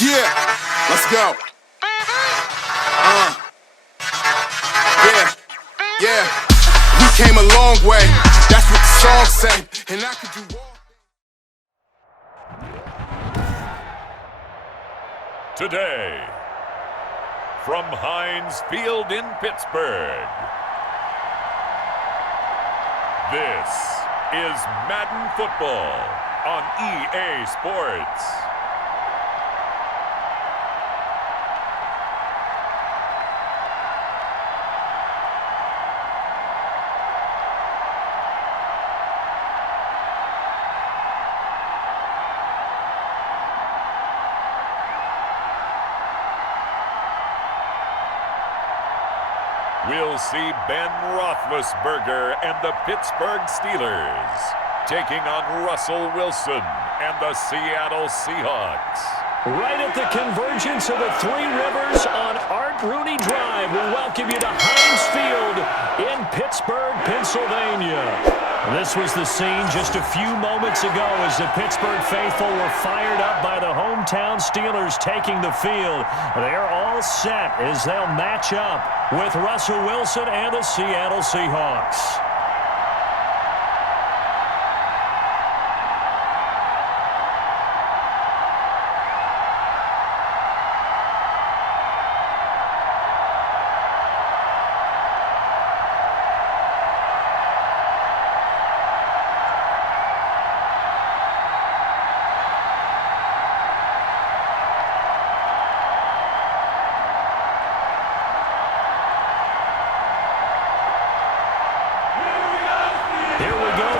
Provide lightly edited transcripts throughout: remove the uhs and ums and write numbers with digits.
Yeah, let's go. Yeah. We came a long way. That's what the song say. And I could do all. Today, from Heinz Field in Pittsburgh, this is Madden Football on EA Sports. We'll see Ben Roethlisberger and the Pittsburgh Steelers taking on Russell Wilson and the Seattle Seahawks. Right at the convergence of the Three Rivers on Art Rooney Drive, we welcome you to Heinz Field in Pittsburgh, Pennsylvania. This was the scene just a few moments ago as the Pittsburgh faithful were fired up by the hometown Steelers taking the field. They're all set as they'll match up with Russell Wilson and the Seattle Seahawks.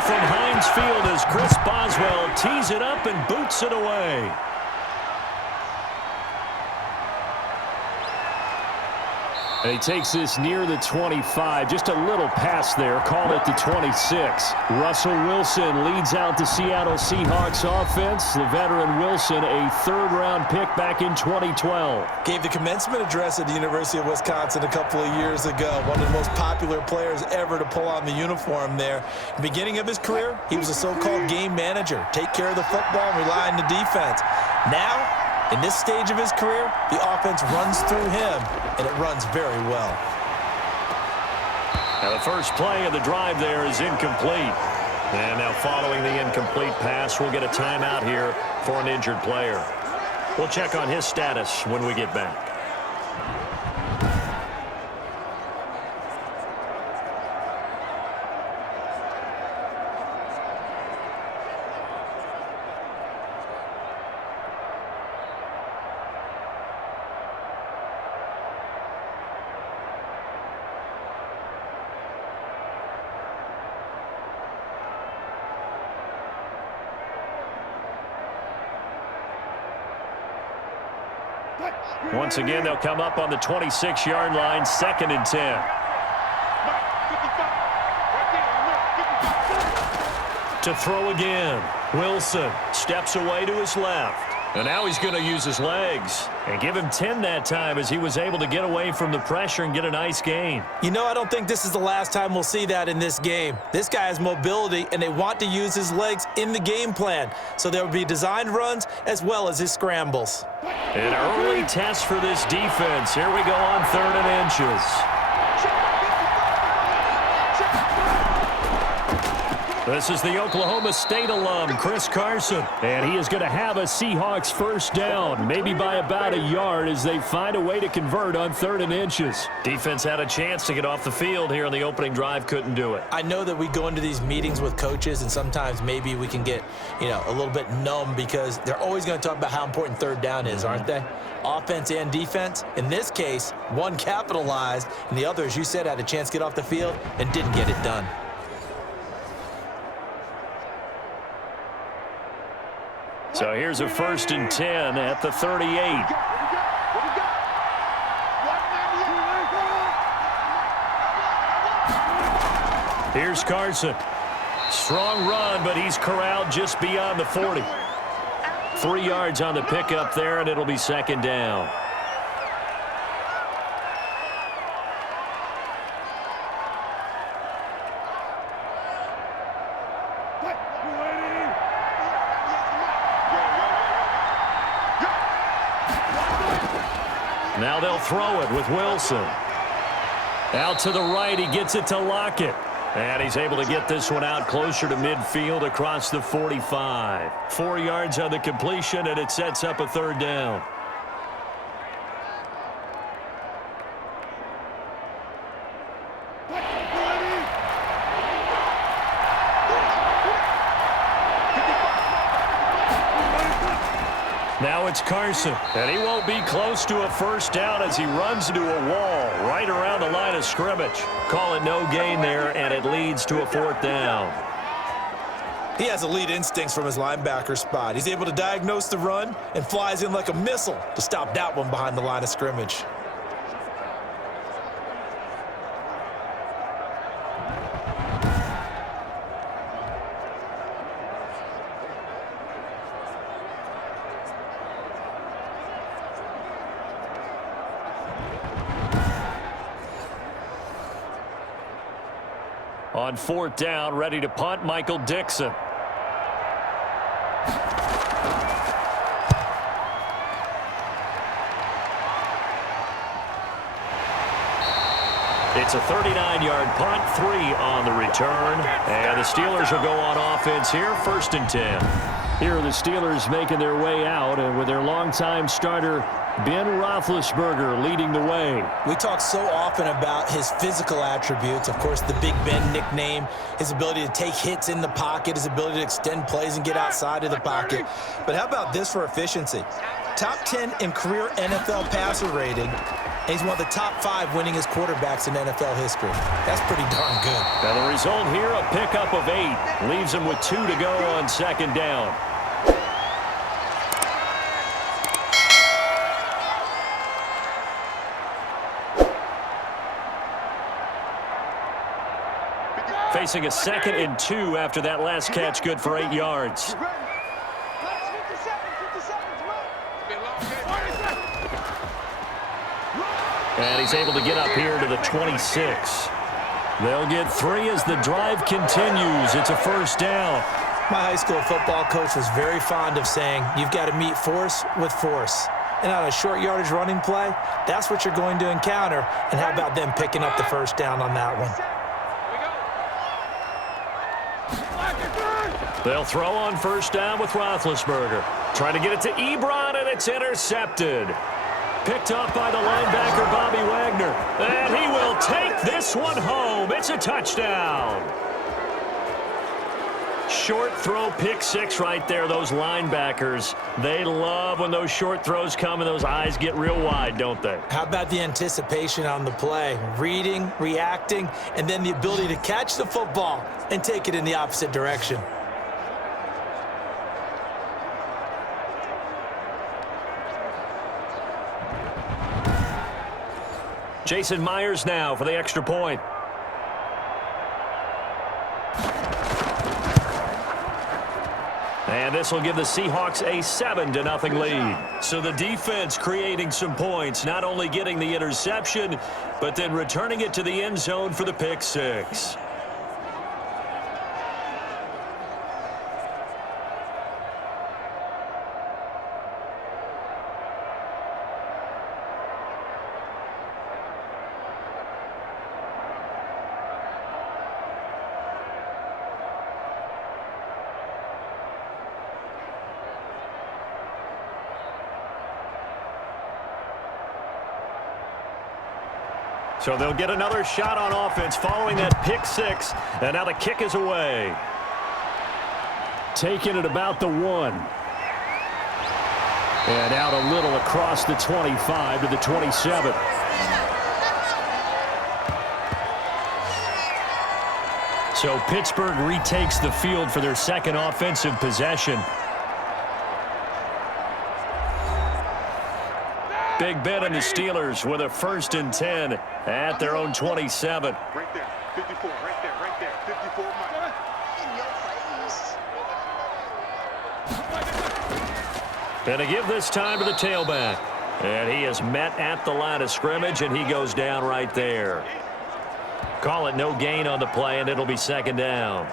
From Heinz Field as Chris Boswell tees it up and boots it away. And he takes this near the 25, just a little pass there, call it the 26. Russell Wilson leads out the Seattle Seahawks offense. The veteran Wilson, a third-round pick back in 2012. Gave the commencement address at the University of Wisconsin a couple of years ago. One of the most popular players ever to pull on the uniform there. Beginning of his career, he was a so-called game manager. Take care of the football and rely on the defense. Now, in this stage of his career, the offense runs through him, and it runs very well. Now the first play of the drive there is incomplete. And now following the incomplete pass, we'll get a timeout here for an injured player. We'll check on his status when we get back. Once again, they'll come up on the 26-yard line, 2nd and 10. To throw again. Wilson steps away to his left. And now he's going to use his legs. And give him 10 that time as he was able to get away from the pressure and get a nice gain. You know, I don't think this is the last time we'll see that in this game. This guy has mobility, and they want to use his legs in the game plan. So there will be designed runs as well as his scrambles. An early test for this defense. Here we go on 3rd and inches. This is the Oklahoma State alum, Chris Carson. And he is going to have a Seahawks first down, maybe by about a yard as they find a way to convert on 3rd and inches. Defense had a chance to get off the field here on the opening drive, couldn't do it. I know that we go into these meetings with coaches, and sometimes maybe we can get, a little bit numb because they're always going to talk about how important 3rd down is, aren't they? Offense and defense. In this case, one capitalized, and the other, as you said, had a chance to get off the field and didn't get it done. So here's a 1st and 10 at the 38. Here's Carson. Strong run, but he's corralled just beyond the 40. 3 yards on the pickup there, and it'll be 2nd down. Now they'll throw it with Wilson. Out to the right, he gets it to Lockett. And he's able to get this one out closer to midfield across the 45. 4 yards on the completion, and it sets up a third down. Now it's Carson, and he won't be close to a first down as he runs into a wall right around the line of scrimmage. Call it no gain there, and it leads to a fourth down. He has elite instincts from his linebacker spot. He's able to diagnose the run and flies in like a missile to stop that one behind the line of scrimmage. On fourth down, ready to punt, Michael Dixon. It's a 39-yard punt, 3 on the return. And the Steelers will go on offense here, 1st and 10. Here are the Steelers making their way out, and with their longtime starter, Ben Roethlisberger, leading the way. We talk so often about his physical attributes. Of course, the Big Ben nickname, his ability to take hits in the pocket, his ability to extend plays and get outside of the pocket. But how about this for efficiency? Top 10 in career NFL passer rating, and he's one of the top 5 winningest quarterbacks in NFL history. That's pretty darn good. Now the result here, a pickup of 8. Leaves him with 2 to go on second down. Facing a 2nd and 2 after that last catch, good for 8 yards. And he's able to get up here to the 26. They'll get 3 as the drive continues. It's a first down. My high school football coach was very fond of saying, you've got to meet force with force. And on a short yardage running play, that's what you're going to encounter. And how about them picking up the first down on that one? They'll throw on first down with Roethlisberger. Trying to get it to Ebron, and it's intercepted. Picked up by the linebacker, Bobby Wagner. And he will take this one home. It's a touchdown. Short throw, pick 6 right there. Those linebackers, they love when those short throws come and those eyes get real wide, don't they? How about the anticipation on the play? Reading, reacting, and then the ability to catch the football and take it in the opposite direction. Jason Myers now for the extra point. And this will give the Seahawks a 7-0 lead. So the defense creating some points, not only getting the interception, but then returning it to the end zone for the pick 6. So they'll get another shot on offense following that pick 6. And now the kick is away. Taking it about the 1. And out a little across the 25 to the 27. So Pittsburgh retakes the field for their second offensive possession. Big Ben and the Steelers with a 1st and 10 at their own 27. Right there, 54, right there, 54. And to give this time to the tailback. And he is met at the line of scrimmage, and he goes down right there. Call it no gain on the play, and it'll be 2nd down.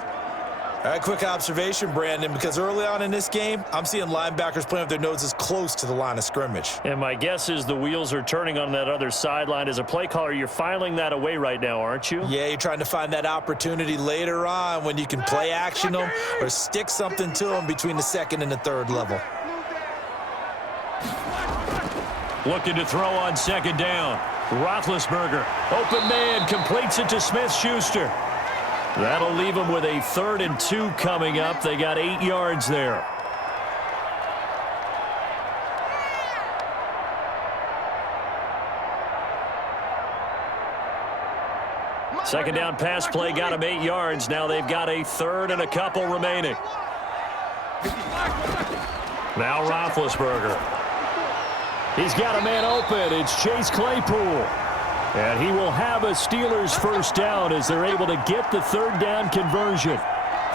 All right, quick observation, Brandon, because early on in this game, I'm seeing linebackers playing with their noses close to the line of scrimmage. And my guess is the wheels are turning on that other sideline. As a play caller, you're filing that away right now, aren't you? Yeah, you're trying to find that opportunity later on when you can play action them or stick something to them between the second and the third level. Looking to throw on second down. Roethlisberger, open man, completes it to Smith-Schuster. That'll leave them with a 3rd and 2 coming up. They got 8 yards there. Second down pass play got them 8 yards. Now they've got a 3rd and a couple remaining. Now Roethlisberger. He's got a man open. It's Chase Claypool. And he will have a Steelers first down as they're able to get the 3rd down conversion.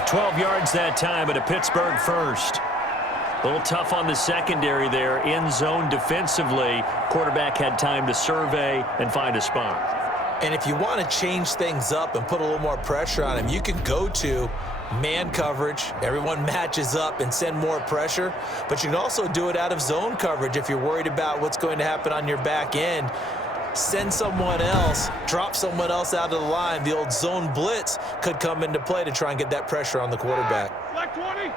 12 yards that time at a Pittsburgh first. A little tough on the secondary there. In zone defensively. Quarterback had time to survey and find a spot. And if you want to change things up and put a little more pressure on him, you can go to man coverage. Everyone matches up and send more pressure. But you can also do it out of zone coverage if you're worried about what's going to happen on your back end. Send someone else, drop someone else out of the line. The old zone blitz could come into play to try and get that pressure on the quarterback. Black 20.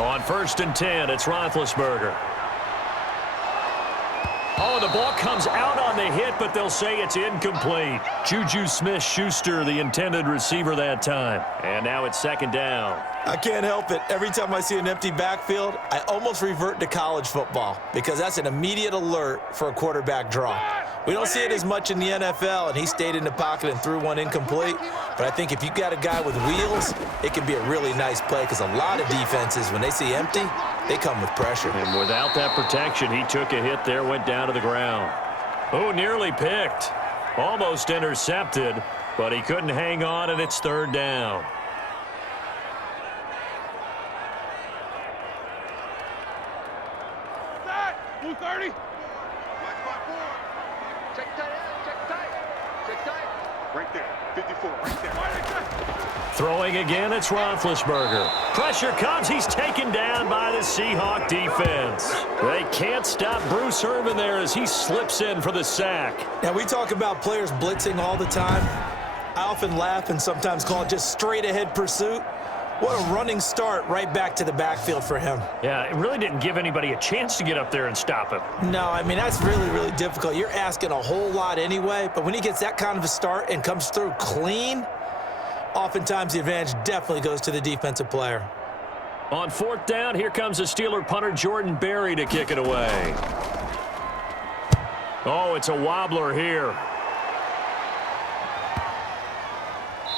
On 1st and 10, it's Roethlisberger. Oh, the ball comes out on the hit, but they'll say it's incomplete. Juju Smith-Schuster, the intended receiver that time. And now it's 2nd down. I can't help it. Every time I see an empty backfield, I almost revert to college football because that's an immediate alert for a quarterback draw. We don't see it as much in the NFL, and he stayed in the pocket and threw one incomplete. But I think if you got a guy with wheels, it can be a really nice play because a lot of defenses, when they see empty, they come with pressure. And without that protection, he took a hit there, went down to the ground. Oh, nearly picked. Almost intercepted, but he couldn't hang on, and it's 3rd down. Blue 30. Right there. 54. Right there. Throwing again, it's Roethlisberger. Pressure comes. He's taken down by the Seahawk defense. They can't stop Bruce Irvin there as he slips in for the sack. Now, we talk about players blitzing all the time. I often laugh and sometimes call it just straight-ahead pursuit. What a running start right back to the backfield for him. Yeah, it really didn't give anybody a chance to get up there and stop him. No, I mean, that's really, really difficult. You're asking a whole lot anyway, but when he gets that kind of a start and comes through clean, oftentimes the advantage definitely goes to the defensive player. On 4th down, here comes the Steeler punter Jordan Berry to kick it away. Oh, it's a wobbler here.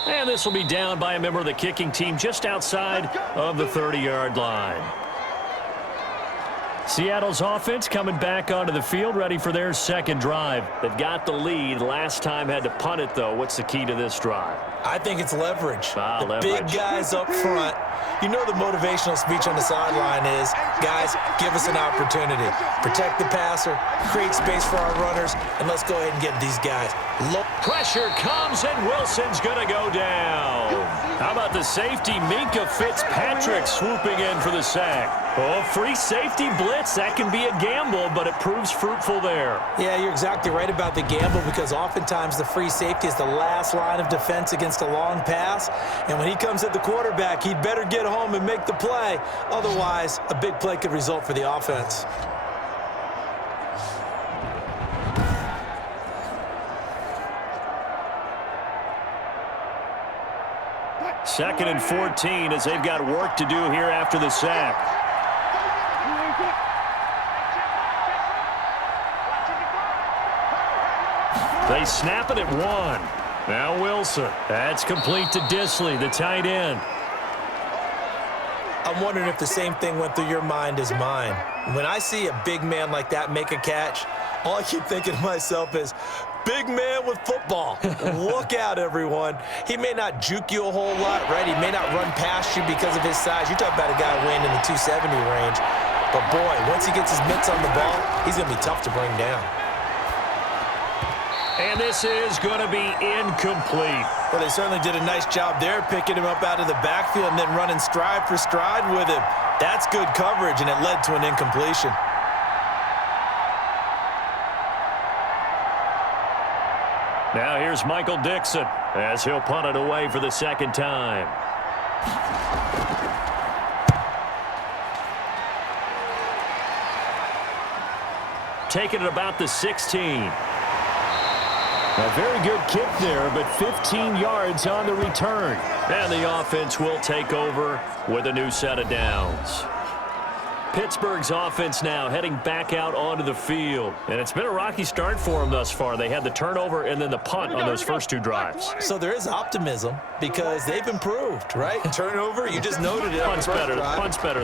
And this will be down by a member of the kicking team just outside of the 30-yard line. Seattle's offense coming back onto the field, ready for their 2nd drive. They've got the lead. Last time had to punt it, though. What's the key to this drive? I think it's leverage. Leverage. Big guys up front. You know the motivational speech on the sideline is, guys, give us an opportunity. Protect the passer, create space for our runners, and let's go ahead and get these guys. Pressure comes, and Wilson's going to go down. How about the safety, Minka Fitzpatrick, swooping in for the sack? Oh, free safety blitz. That can be a gamble, but it proves fruitful there. Yeah, you're exactly right about the gamble because oftentimes the free safety is the last line of defense against a long pass. And when he comes at the quarterback, he'd better get home and make the play. Otherwise, a big play could result for the offense. Second and 14 as they've got work to do here after the sack. They snap it at 1. Now Wilson. That's complete to Disley, the tight end. I'm wondering if the same thing went through your mind as mine. When I see a big man like that make a catch, all I keep thinking to myself is, big man with football. Look out, everyone. He may not juke you a whole lot, right? He may not run past you because of his size. You're talking about a guy weighing in the 270 range. But, boy, once he gets his mitts on the ball, he's going to be tough to bring down. And this is going to be incomplete. Well, they certainly did a nice job there, picking him up out of the backfield and then running stride for stride with him. That's good coverage, and it led to an incompletion. Now here's Michael Dixon as he'll punt it away for the second time. Taking it about the 16. A very good kick there, but 15 yards on the return. And the offense will take over with a new set of downs. Pittsburgh's offense now heading back out onto the field. And it's been a rocky start for them thus far. They had the turnover and then the punt on those first two drives. So there is optimism because they've improved, right? Turnover, you just noted it. Punt's better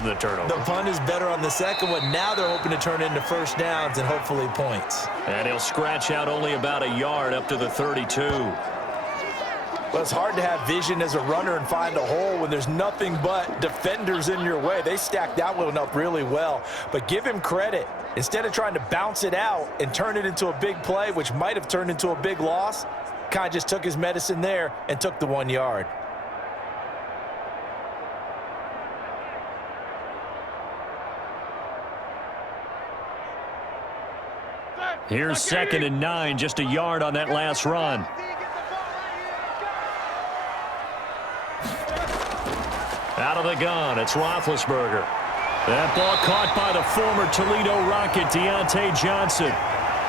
than the turnover. The punt is better on the second one. Now they're hoping to turn into first downs and hopefully points. And he'll scratch out only about a yard up to the 32. Well, it's hard to have vision as a runner and find a hole when there's nothing but defenders in your way. They stacked that one up really well. But give him credit. Instead of trying to bounce it out and turn it into a big play, which might have turned into a big loss, kind of just took his medicine there and took the 1 yard. Here's 2nd and 9, just a yard on that last run. Out of the gun, it's Roethlisberger. That ball caught by the former Toledo Rocket, Deontay Johnson.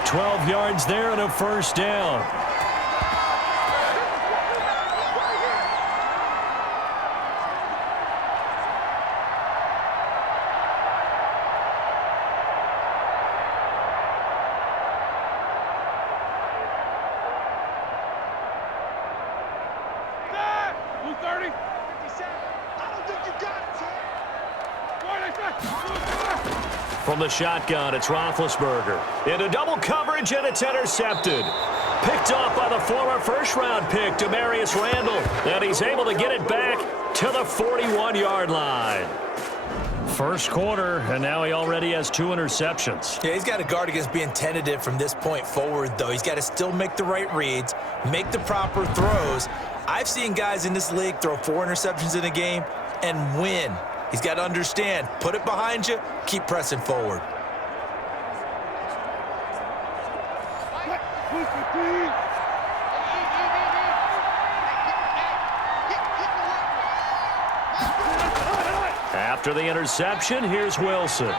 12 yards there and a first down. From the shotgun, it's Roethlisberger. Into double coverage, and it's intercepted. Picked off by the former first-round pick, Demarius Randall. And he's able to get it back to the 41-yard line. First quarter, and now he already has 2 interceptions. Yeah, he's got to guard against being tentative from this point forward, though. He's got to still make the right reads, make the proper throws. I've seen guys in this league throw 4 interceptions in a game and win. He's got to understand, put it behind you, keep pressing forward. After the interception, here's Wilson.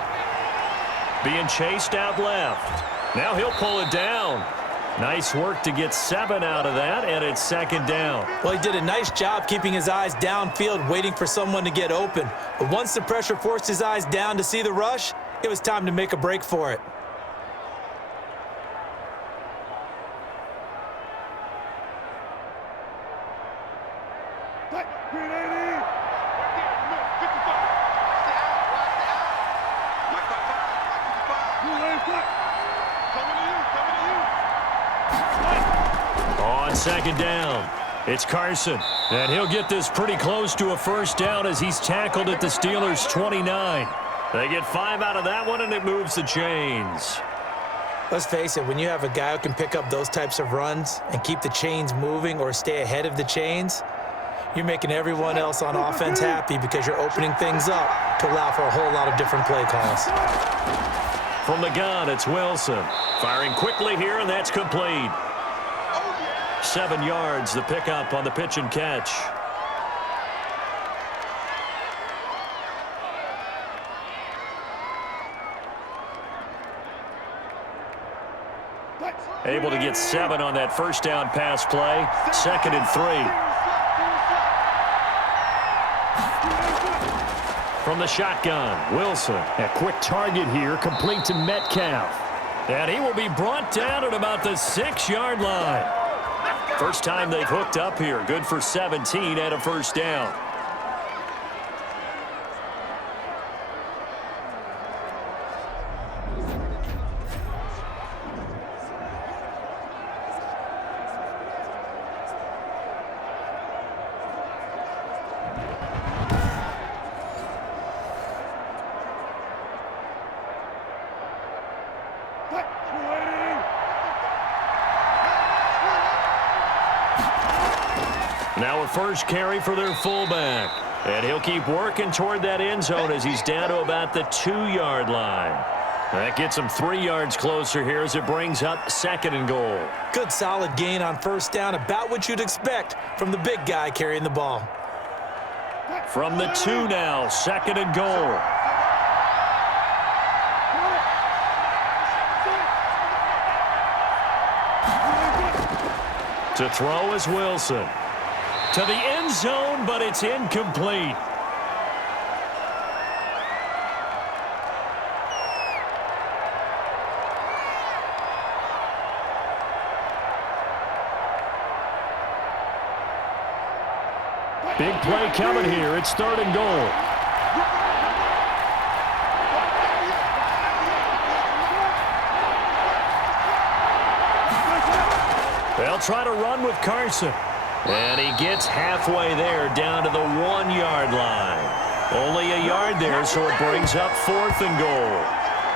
Being chased out left. Now he'll pull it down. Nice work to get 7 out of that, and it's 2nd down. Well, he did a nice job keeping his eyes downfield, waiting for someone to get open. But once the pressure forced his eyes down to see the rush, it was time to make a break for it. On 2nd down, it's Carson. And he'll get this pretty close to a first down as he's tackled at the Steelers' 29. They get 5 out of that one, and it moves the chains. Let's face it, when you have a guy who can pick up those types of runs and keep the chains moving or stay ahead of the chains, you're making everyone else on offense happy because you're opening things up to allow for a whole lot of different play calls. From the gun, it's Wilson. Firing quickly here, and that's complete. 7 yards, the pickup on the pitch and catch. Able to get 7 on that first down pass play. 2nd and 3. From the shotgun, Wilson. A quick target here, complete to Metcalf. And he will be brought down at about the 6-yard line. First time they've hooked up here. Good for 17 and a first down. Now a first carry for their fullback. And he'll keep working toward that end zone as he's down to about the 2-yard line. That gets him 3 yards closer here as it brings up 2nd and goal. Good solid gain on first down, about what you'd expect from the big guy carrying the ball. From the 2 now, 2nd and goal. To throw is Wilson. To the end zone, but it's incomplete. Big play coming here. It's 3rd and goal. They'll try to run with Carson. And he gets halfway there down to the 1-yard line. Only a yard there, so it brings up 4th and goal.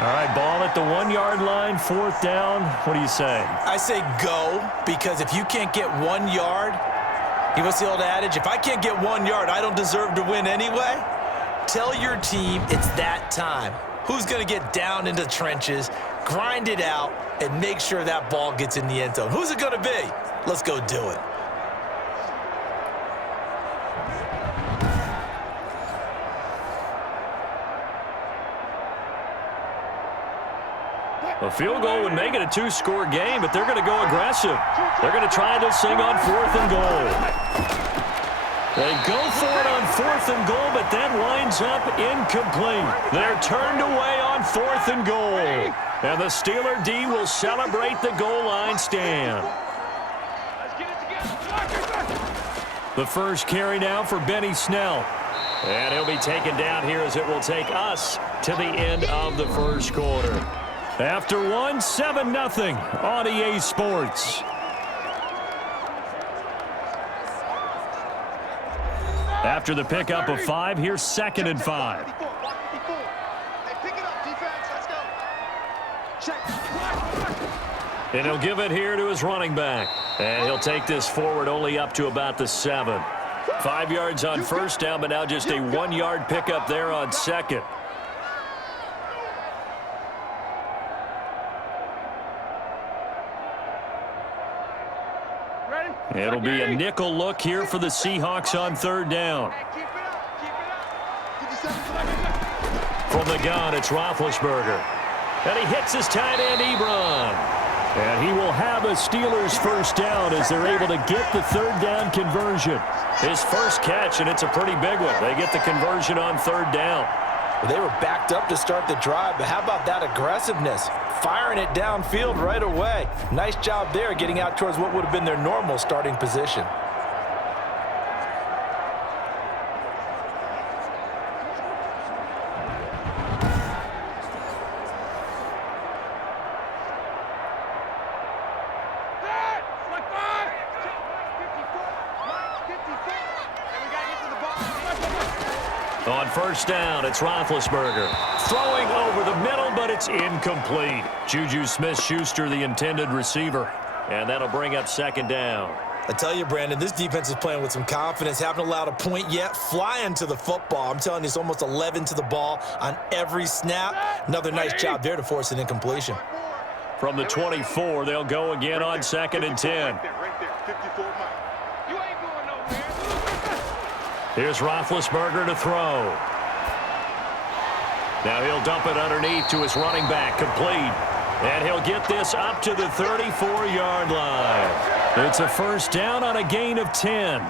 All right, ball at the 1-yard line, 4th down. What do you say? I say go, because if you can't get 1 yard, what's the old adage? If I can't get 1 yard, I don't deserve to win anyway. Tell your team it's that time. Who's going to get down into the trenches, grind it out, and make sure that ball gets in the end zone? Who's it going to be? Let's go do it. A field goal would make it a 2-score game, but they're going to go aggressive. They're going to try this thing on 4th and goal. They go for it on 4th and goal, but that winds up incomplete. They're turned away on 4th and goal. And the Steeler D will celebrate the goal line stand. The first carry now for Benny Snell. And he'll be taken down here as it will take us to the end of the first quarter. After 1, 7-0 on EA Sports. After the pickup of 5, here's 2nd and 5. Hey, pick it up, defense. Let's go. Check. And he'll give it here to his running back. And he'll take this forward only up to about the 7. 5 yards on first down, but now just a 1-yard pickup there on 2nd. It'll be a nickel look here for the Seahawks on 3rd down. Keep it up. From the gun, it's Roethlisberger. And he hits his tight end, Ebron. And he will have a Steelers first down as they're able to get the 3rd down conversion. His first catch, and it's a pretty big one. They get the conversion on 3rd down. They were backed up to start the drive, but how about that aggressiveness? Firing it downfield right away. Nice job there getting out towards what would have been their normal starting position. On first down, it's Roethlisberger. Throwing over the middle, but it's incomplete. Juju Smith-Schuster, the intended receiver. And that'll bring up 2nd down. I tell you, Brandon, this defense is playing with some confidence. Haven't allowed a point yet. Flying to the football. I'm telling you, it's almost 11 to the ball on every snap. Another nice job there to force an incompletion. From the 24, they'll go again on 2nd and 10. Right there, 54 Mike. You ain't going nowhere. Here's Roethlisberger to throw. Now he'll dump it underneath to his running back, complete. And he'll get this up to the 34-yard line. It's a first down on a gain of 10.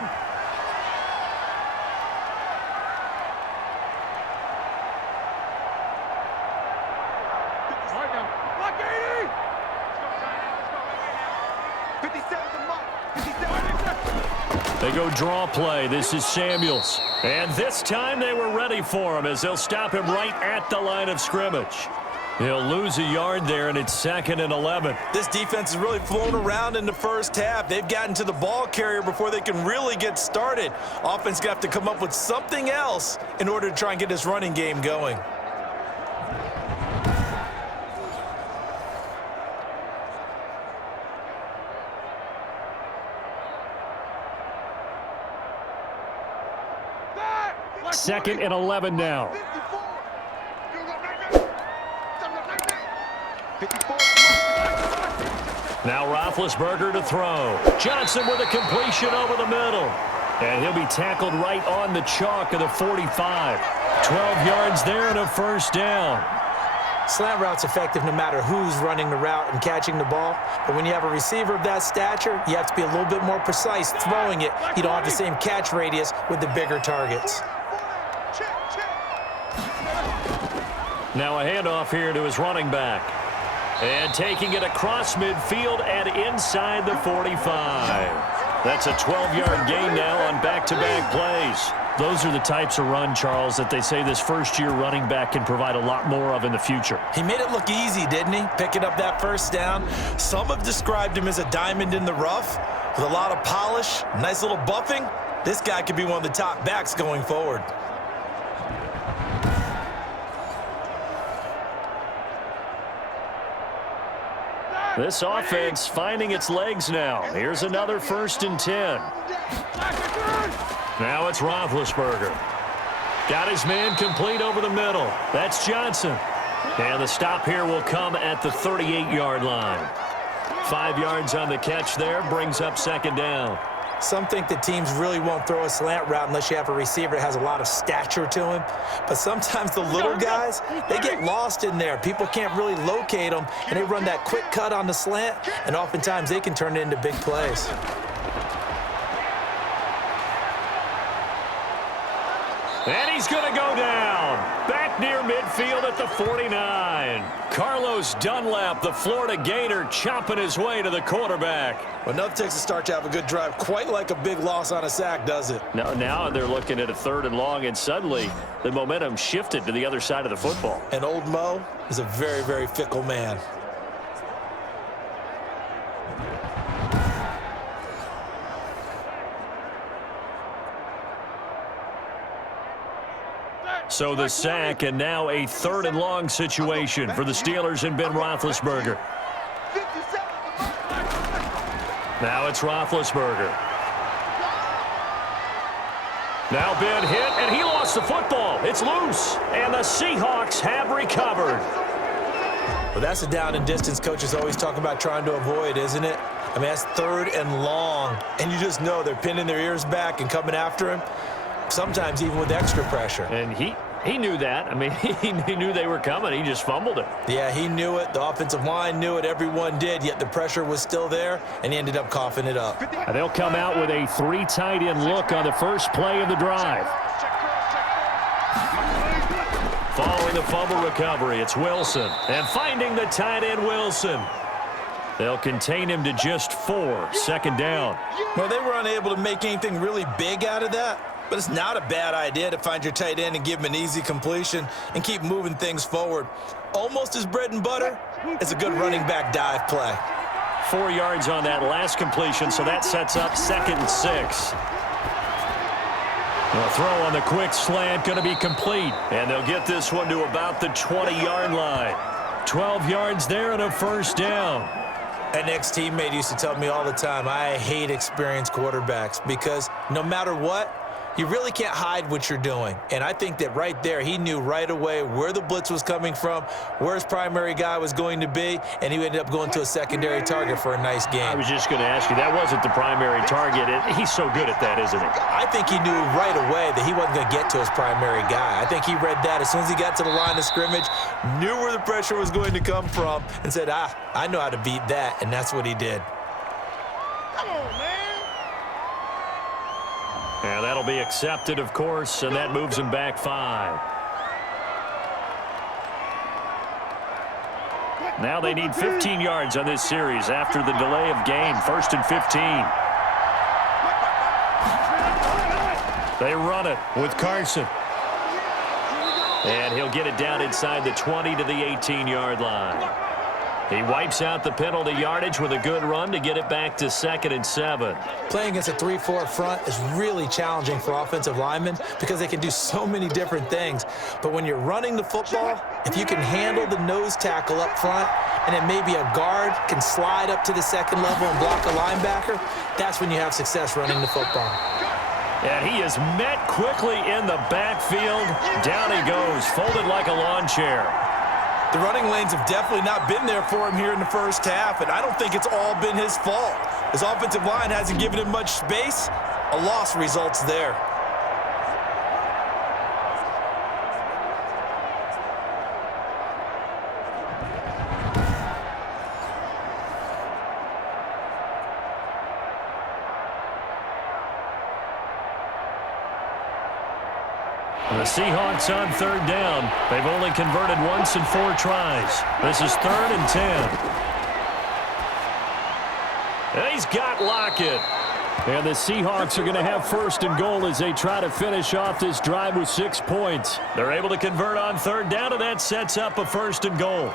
They go draw play. This is Samuels. And this time they were ready for him as they'll stop him right at the line of scrimmage. He'll lose a yard there, and it's 2nd and 11. This defense is really flown around in the first half. They've gotten to the ball carrier before they can really get started. Offense got to come up with something else in order to try and get this running game going. 2nd and 11 now. 54. Now Roethlisberger to throw. Johnson with a completion over the middle. And he'll be tackled right on the chalk of the 45. 12 yards there and a first down. Slant route's effective no matter who's running the route and catching the ball. But when you have a receiver of that stature, you have to be a little bit more precise throwing it. You don't have the same catch radius with the bigger targets. Now a handoff here to his running back. And taking it across midfield and inside the 45. That's a 12-yard gain now on back-to-back plays. Those are the types of run, Charles, that they say this first-year running back can provide a lot more of in the future. He made it look easy, didn't he? Picking up that first down. Some have described him as a diamond in the rough with a lot of polish, nice little buffing. This guy could be one of the top backs going forward. This offense finding its legs now. Here's another 1st and 10. Now it's Roethlisberger. Got his man complete over the middle. That's Johnson. And the stop here will come at the 38-yard line. 5 yards on the catch there, brings up 2nd down. Some think that teams really won't throw a slant route unless you have a receiver that has a lot of stature to him. But sometimes the little guys, they get lost in there. People can't really locate them, and they run that quick cut on the slant, and oftentimes they can turn it into big plays. And he's going to go down. Back near midfield at the 49. Carlos Dunlap, the Florida Gator, chopping his way to the quarterback. Well, enough takes a start to have a good drive. Quite like a big loss on a sack, does it? Now they're looking at a 3rd and long, and suddenly the momentum shifted to the other side of the football. And old Mo is a very, very fickle man. So the sack, and now a 3rd and long situation for the Steelers and Ben Roethlisberger. Now it's Roethlisberger. Now Ben hit, and he lost the football. It's loose, and the Seahawks have recovered. Well, that's a down and distance coaches always talk about trying to avoid, isn't it? I mean, that's 3rd and long, and you just know they're pinning their ears back and coming after him, sometimes even with extra pressure. And he knew that. I mean, he knew they were coming. He just fumbled it. Yeah, he knew it. The offensive line knew it. Everyone did, yet the pressure was still there, and he ended up coughing it up. And they'll come out with a 3 tight end look on the first play of the drive. Following the fumble recovery, it's Wilson. And finding the tight end, Wilson. They'll contain him to just 4. 2nd down. Well, they were unable to make anything really big out of that. But it's not a bad idea to find your tight end and give him an easy completion and keep moving things forward. Almost as bread and butter as a good running back dive play. 4 yards on that last completion, so that sets up 2nd and 6. The throw on the quick slant going to be complete, and they'll get this one to about the 20-yard line. 12 yards there and a first down. An ex-teammate used to tell me all the time, I hate experienced quarterbacks because no matter what, you really can't hide what you're doing. And I think that right there, he knew right away where the blitz was coming from, where his primary guy was going to be, and he ended up going to a secondary target for a nice game. I was just going to ask you, that wasn't the primary target. He's so good at that, isn't he? I think he knew right away that he wasn't going to get to his primary guy. I think he read that as soon as he got to the line of scrimmage, knew where the pressure was going to come from, and said, I know how to beat that, and that's what he did. Come on, man. And that'll be accepted, of course, and that moves him back 5. Now they need 15 yards on this series after the delay of game. 1st and 15. They run it with Carson. And he'll get it down inside the 20 to the 18-yard line. He wipes out the penalty yardage with a good run to get it back to 2nd and 7. Playing against a 3-4 front is really challenging for offensive linemen because they can do so many different things. But when you're running the football, if you can handle the nose tackle up front and then maybe a guard can slide up to the 2nd level and block a linebacker, that's when you have success running the football. And he is met quickly in the backfield. Down he goes, folded like a lawn chair. The running lanes have definitely not been there for him here in the first half, and I don't think it's all been his fault. His offensive line hasn't given him much space. A loss results there. The Seahawks on third down. They've only converted once in 4 tries. This is 3rd and 10. And he's got Lockett. And the Seahawks are going to have 1st and goal as they try to finish off this drive with 6 points. They're able to convert on third down, and that sets up a 1st and goal.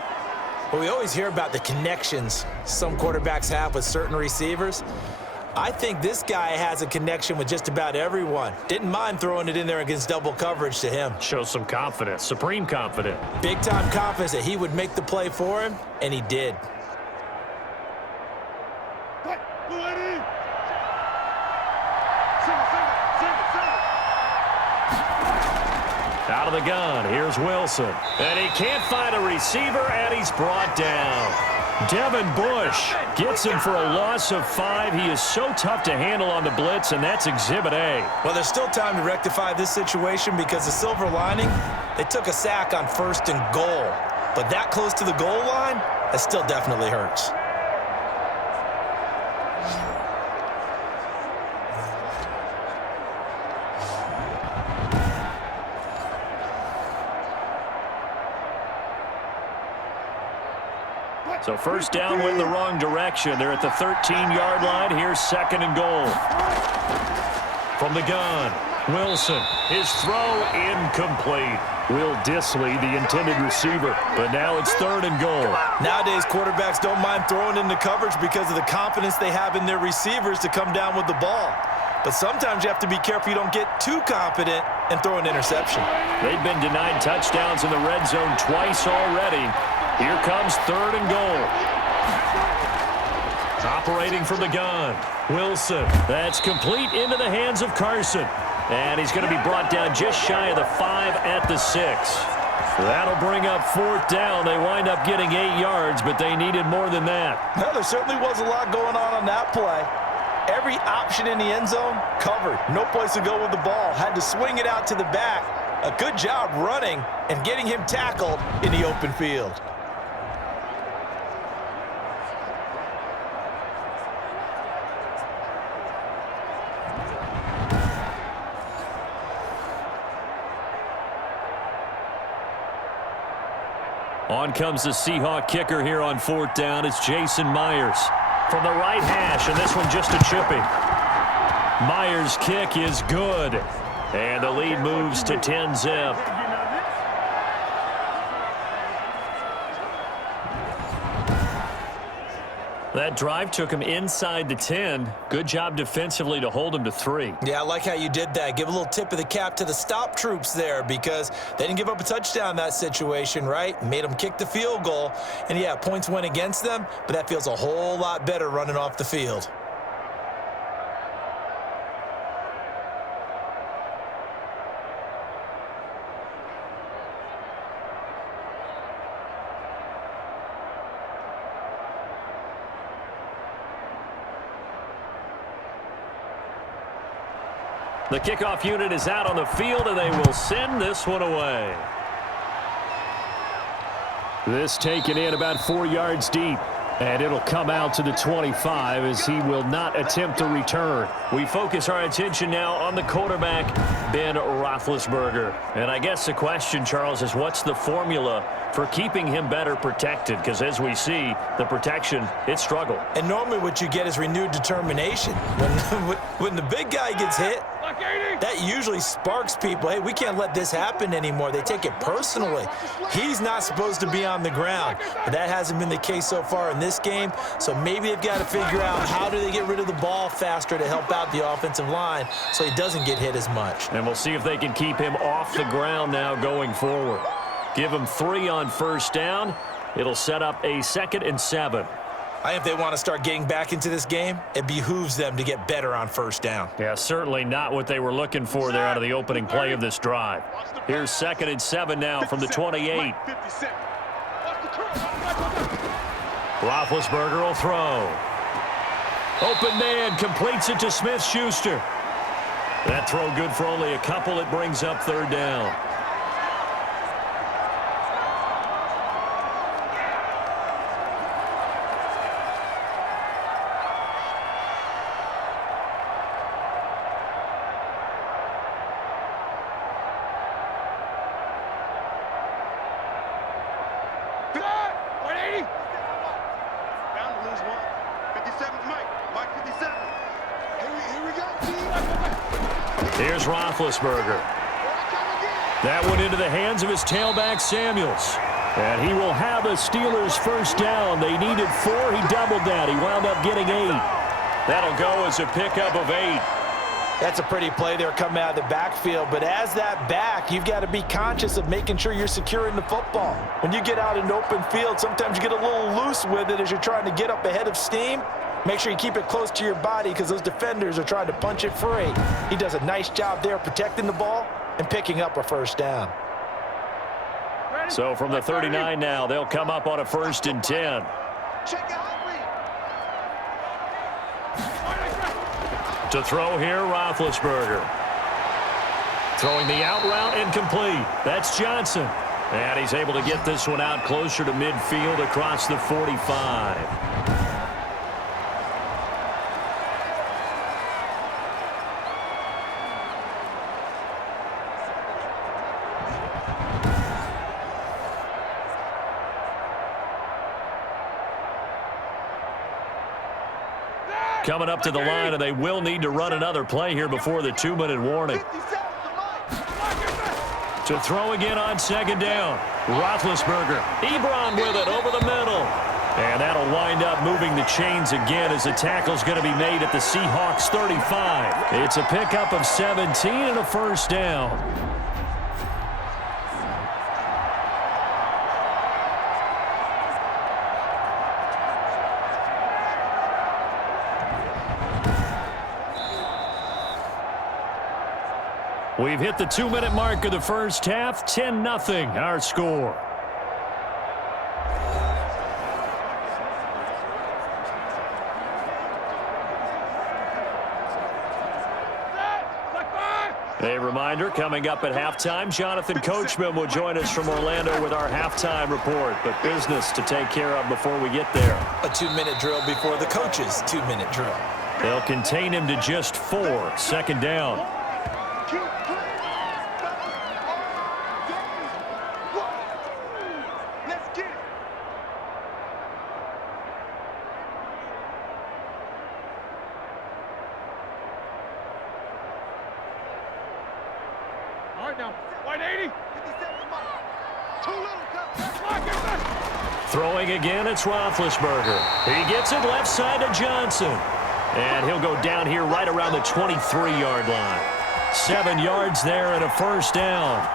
Well, we always hear about the connections some quarterbacks have with certain receivers. I think this guy has a connection with just about everyone. Didn't mind throwing it in there against double coverage to him. Shows some confidence, supreme confidence. Big-time confidence that he would make the play for him, and he did. Out of the gun, here's Wilson. And he can't find a receiver, and he's brought down. Devin Bush gets him for a loss of 5. He is so tough to handle on the blitz, and that's Exhibit A. Well, there's still time to rectify this situation because the silver lining, they took a sack on 1st and goal. But that close to the goal line, that still definitely hurts. So 1st down went in the wrong direction. They're at the 13-yard line. Here's 2nd and goal. From the gun, Wilson. His throw incomplete. Will Dissly, the intended receiver. But now it's 3rd and goal. Nowadays, quarterbacks don't mind throwing into coverage because of the confidence they have in their receivers to come down with the ball. But sometimes you have to be careful you don't get too confident and throw an interception. They've been denied touchdowns in the red zone twice already. Here comes 3rd and goal. Operating from the gun, Wilson. That's complete into the hands of Carson. And he's going to be brought down just shy of the 5 at the 6. That'll bring up 4th down. They wind up getting 8 yards, but they needed more than that. No, there certainly was a lot going on that play. Every option in the end zone covered. No place to go with the ball. Had to swing it out to the back. A good job running and getting him tackled in the open field. On comes the Seahawk kicker here on 4th down. It's Jason Myers from the right hash, and this one just a chipping. Myers' kick is good, and the lead moves to 10-zip. That drive took him inside the 10. Good job defensively to hold him to 3. Yeah, I like how you did that. Give a little tip of the cap to the stop troops there because they didn't give up a touchdown in that situation, right? Made them kick the field goal. And, yeah, points went against them, but that feels a whole lot better running off the field. The kickoff unit is out on the field, and they will send this one away. This taken in about 4 yards deep, and it'll come out to the 25 as he will not attempt to return. We focus our attention now on the quarterback, Ben Roethlisberger. And I guess the question, Charles, is what's the formula for keeping him better protected? Because as we see, the protection, it struggled. And normally what you get is renewed determination. When the big guy gets hit, that usually sparks people. Hey, we can't let this happen anymore. They take it personally. He's not supposed to be on the ground. But that hasn't been the case so far in this game. So maybe they've got to figure out how do they get rid of the ball faster to help out the offensive line so he doesn't get hit as much. And we'll see if they can keep him off the ground now going forward. Give him 3 on 1st down. It'll set up a 2nd and 7. I think if they want to start getting back into this game, it behooves them to get better on first down. Yeah, certainly not what they were looking for there out of the opening play of this drive. Here's 2nd and 7 now from the 28. Roethlisberger will throw. Open man completes it to Smith-Schuster. That throw good for only a couple. It brings up 3rd down. Here's Roethlisberger. That went into the hands of his tailback, Samuels. And he will have a Steelers first down. They needed 4. He doubled that. He wound up getting 8. That'll go as a pickup of 8. That's a pretty play there coming out of the backfield. But as that back, you've got to be conscious of making sure you're securing the football. When you get out in open field, sometimes you get a little loose with it as you're trying to get up ahead of steam. Make sure you keep it close to your body because those defenders are trying to punch it free. He does a nice job there protecting the ball and picking up a first down. So from the 39 now, they'll come up on a 1st and 10. To throw here, Roethlisberger. Throwing the out route incomplete. That's Johnson. And he's able to get this one out closer to midfield across the 45. Coming up to the line, and they will need to run another play here before the 2-minute warning. To throw again on 2nd down. Roethlisberger. Ebron with it over the middle. And that'll wind up moving the chains again as the tackle's going to be made at the Seahawks 35. It's a pickup of 17 and a first down. We've hit the 2-minute mark of the first half. 10-0 our score. A reminder, coming up at halftime, Jonathan Coachman will join us from Orlando with our halftime report. But business to take care of before we get there. A 2-minute drill before the coach's 2-minute drill. They'll contain him to just 4. 2nd down. Throwing again, it's Roethlisberger. He gets it left side to Johnson. And he'll go down here right around the 23-yard line. 7 yards there and a first down.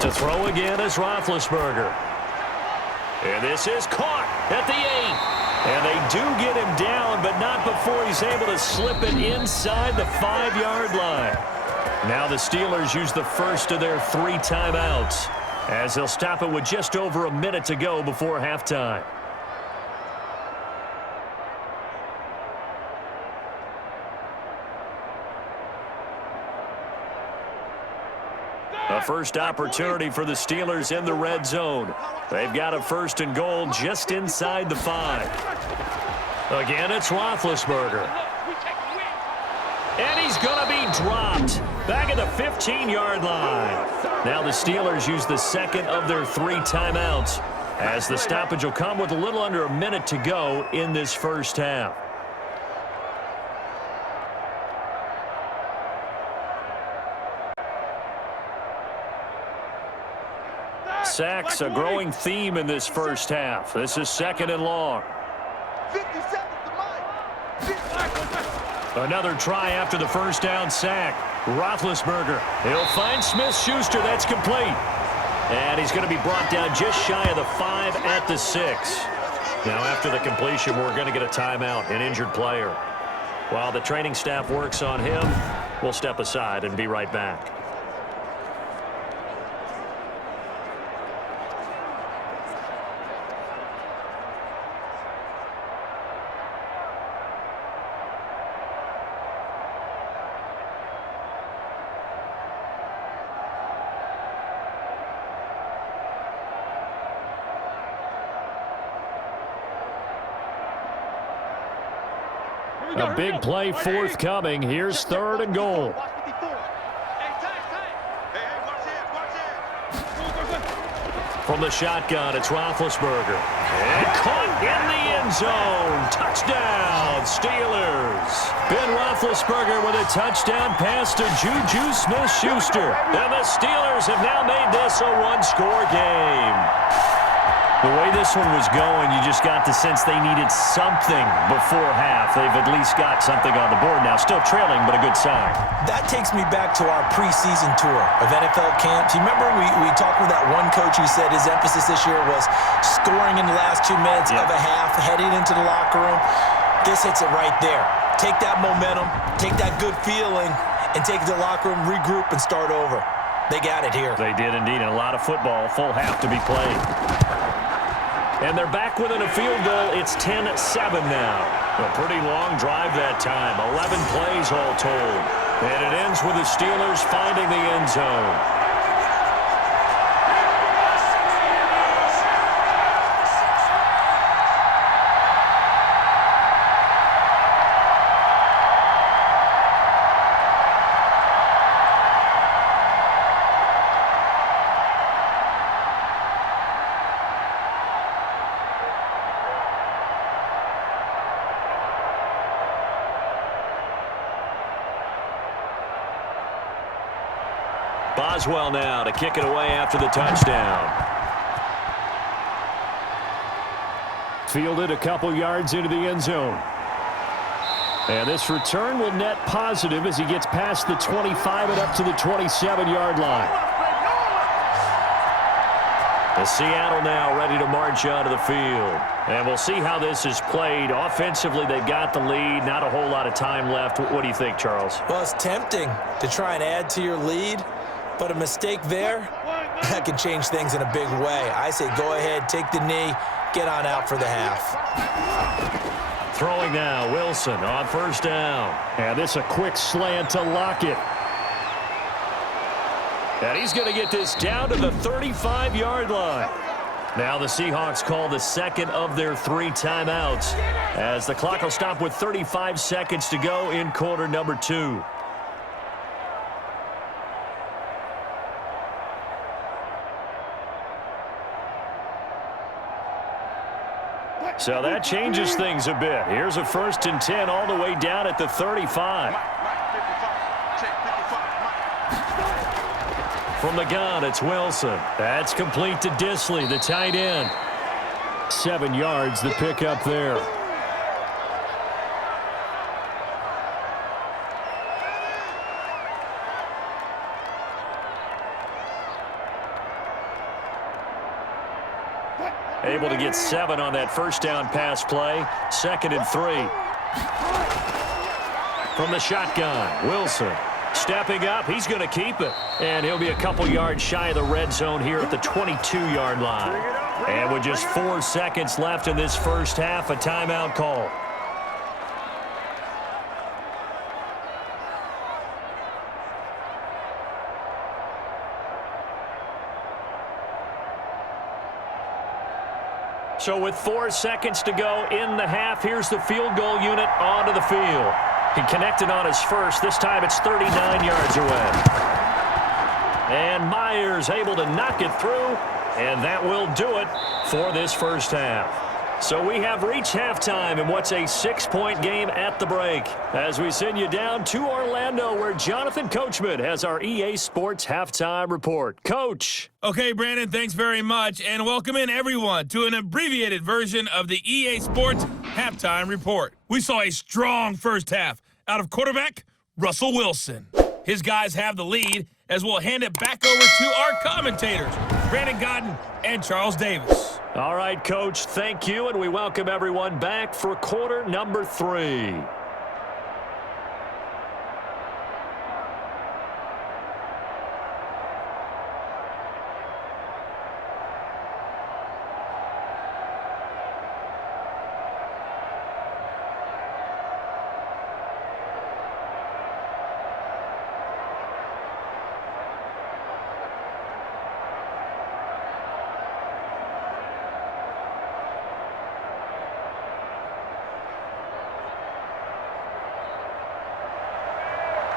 To throw again is Roethlisberger. And this is caught at the 8. And they do get him down, but not before he's able to slip it inside the 5-yard line. Now the Steelers use the first of their 3 timeouts as they'll stop it with just over a minute to go before halftime. A first opportunity for the Steelers in the red zone. They've got a 1st and goal just inside the 5. Again, it's Roethlisberger. And he's going to be dropped back at the 15-yard line. Now the Steelers use the 2nd of their 3 timeouts as the stoppage will come with a little under a minute to go in this first half. Sacks, a growing theme in this first half. This is 2nd and long. 50 seconds to Mike. Another try after the first down sack. Roethlisberger. He'll find Smith-Schuster. That's complete. And he's going to be brought down just shy of the 5 at the 6. Now, after the completion, we're going to get a timeout, an injured player. While the training staff works on him, we'll step aside and be right back. A big play forthcoming. Here's 3rd and goal. From the shotgun, it's Roethlisberger. And caught in the end zone. Touchdown, Steelers. Ben Roethlisberger with a touchdown pass to Juju Smith-Schuster. And the Steelers have now made this a one-score game. The way this one was going, you just got the sense they needed something before half. They've at least got something on the board now. Still trailing, but a good sign. That takes me back to our preseason tour of NFL camps. You remember we talked with that one coach who said his emphasis this year was scoring in the last 2 minutes of a half, heading into the locker room. This hits it right there. Take that momentum, take that good feeling, and take it to the locker room, regroup, and start over. They got it here. They did indeed, and a lot of football, full half to be played. And they're back within a field goal. It's 10-7 now. A pretty long drive that time. 11 plays all told. And it ends with the Steelers finding the end zone. Boswell now to kick it away after the touchdown. Fielded a couple yards into the end zone. And this return will net positive as he gets past the 25 and up to the 27-yard line. The Seattle now ready to march onto the field. And we'll see how this is played. Offensively, they've got the lead. Not a whole lot of time left. What do you think, Charles? Well, it's tempting to try and add to your lead. But a mistake there, that can change things in a big way. I say go ahead, take the knee, get on out for the half. Throwing now, Wilson on first down. And this a quick slant to Lockett. And he's going to get this down to the 35-yard line. Now the Seahawks call the second of their 3 timeouts as the clock will stop with 35 seconds to go in quarter number 2. So that changes things a bit. Here's a 1st and 10 all the way down at the 35. From the gun, it's Wilson. That's complete to Disley, the tight end. 7 yards, the pickup there. Able to get 7 on that first down pass play. 2nd and 3. From the shotgun, Wilson stepping up. He's going to keep it. And he'll be a couple yards shy of the red zone here at the 22-yard line. And with just 4 seconds left in this first half, a timeout call. So with 4 seconds to go in the half, here's the field goal unit onto the field. He connected on his first. This time it's 39 yards away. And Myers able to knock it through, and that will do it for this first half. So we have reached halftime in what's a 6-point game at the break as we send you down to Orlando where Jonathan Coachman has our EA Sports Halftime Report. Coach. Okay, Brandon, thanks very much, and welcome in everyone to an abbreviated version of the EA Sports Halftime Report. We saw a strong first half out of quarterback Russell Wilson. His guys have the lead as we'll hand it back over to our commentators, Brandon Godden and Charles Davis. All right, Coach, thank you, and we welcome everyone back for quarter number 3.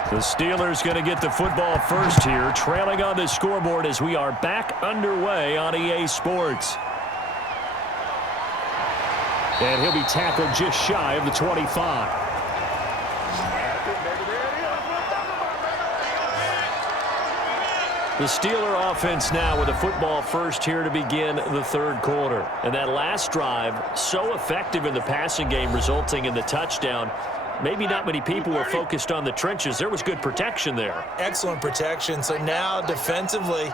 The Steelers going to get the football first here, trailing on the scoreboard as we are back underway on EA Sports. And he'll be tackled just shy of the 25. The Steeler offense now with the football first here to begin the third quarter. And that last drive, so effective in the passing game, resulting in the touchdown. Maybe not many people were focused on the trenches. There was good protection there. Excellent protection. So now defensively,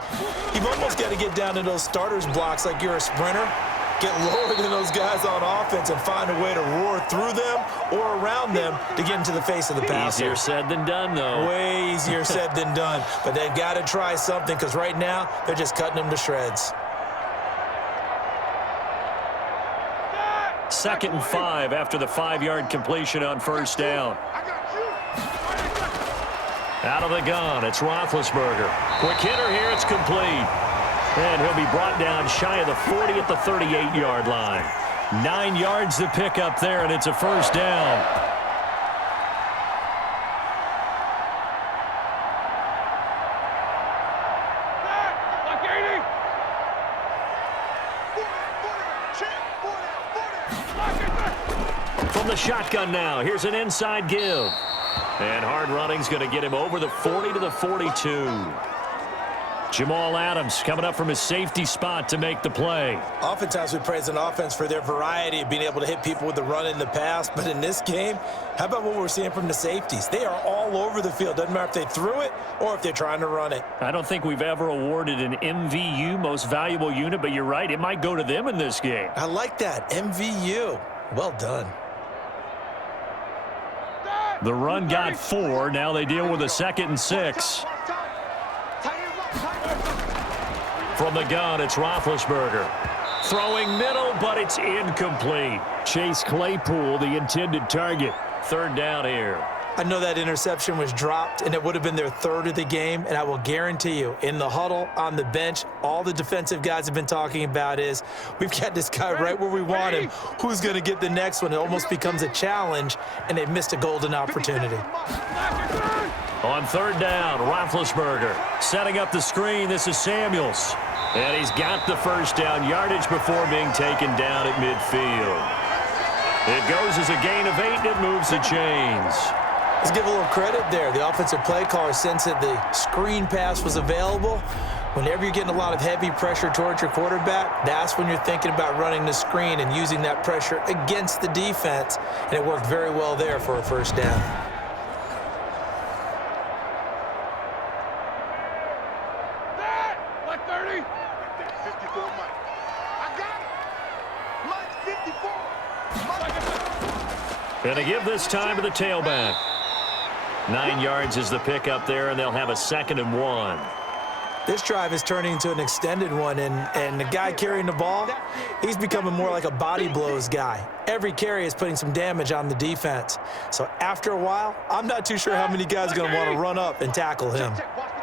you've almost got to get down to those starters blocks like you're a sprinter. Get lower than those guys on offense and find a way to roar through them or around them to get into the face of the passer. Easier said than done, though. Way easier said than done. But they've got to try something because right now they're just cutting them to shreds. 2nd and 5 after the 5-yard completion on first down. Out of the gun, it's Roethlisberger. Quick hitter here, it's complete. And he'll be brought down shy of the 40 at the 38-yard line. 9 yards to pick up there, and it's a first down. From the shotgun now, here's an inside give. And hard running's going to get him over the 40 to the 42. Jamal Adams coming up from his safety spot to make the play. Oftentimes we praise an offense for their variety of being able to hit people with the run in the pass. But in this game, how about what we're seeing from the safeties? They are all over the field. Doesn't matter if they threw it or if they're trying to run it. I don't think we've ever awarded an MVU, most valuable unit, but you're right. It might go to them in this game. I like that. MVU. Well done. The run got 4. Now they deal with a 2nd and 6. From the gun, it's Roethlisberger. Throwing middle, but it's incomplete. Chase Claypool, the intended target. 3rd down here. I know that interception was dropped, and it would have been their 3rd of the game, and I will guarantee you, in the huddle, on the bench, all the defensive guys have been talking about is, we've got this guy right where we want him. Who's going to get the next one? It almost becomes a challenge, and they've missed a golden opportunity. On 3rd down, Roethlisberger setting up the screen. This is Samuels. And he's got the first down yardage before being taken down at midfield. It goes as a gain of 8, and it moves the chains. Let's give a little credit there. The offensive play caller sensed that the screen pass was available. Whenever you're getting a lot of heavy pressure towards your quarterback, that's when you're thinking about running the screen and using that pressure against the defense. And it worked very well there for a first down. And they give this time to the tailback. 9 yards is the pickup there, and they'll have a 2nd and 1. This drive is turning into an extended one, and the guy carrying the ball, he's becoming more like a body blows guy. Every carry is putting some damage on the defense. So after a while, I'm not too sure how many guys are going to want to run up and tackle him.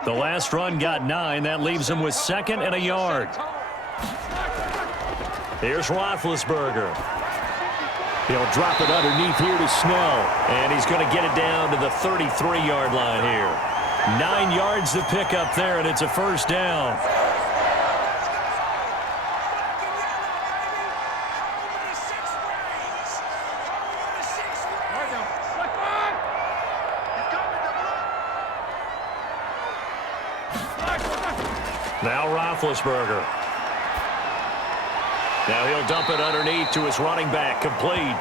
The last run got 9. That leaves him with 2nd and a yard. Here's Roethlisberger. He'll drop it underneath here to Snell, and he's going to get it down to the 33-yard line here. 9 yards to pick up there, and it's a first down. Now Roethlisberger. Now he'll dump it underneath to his running back, complete.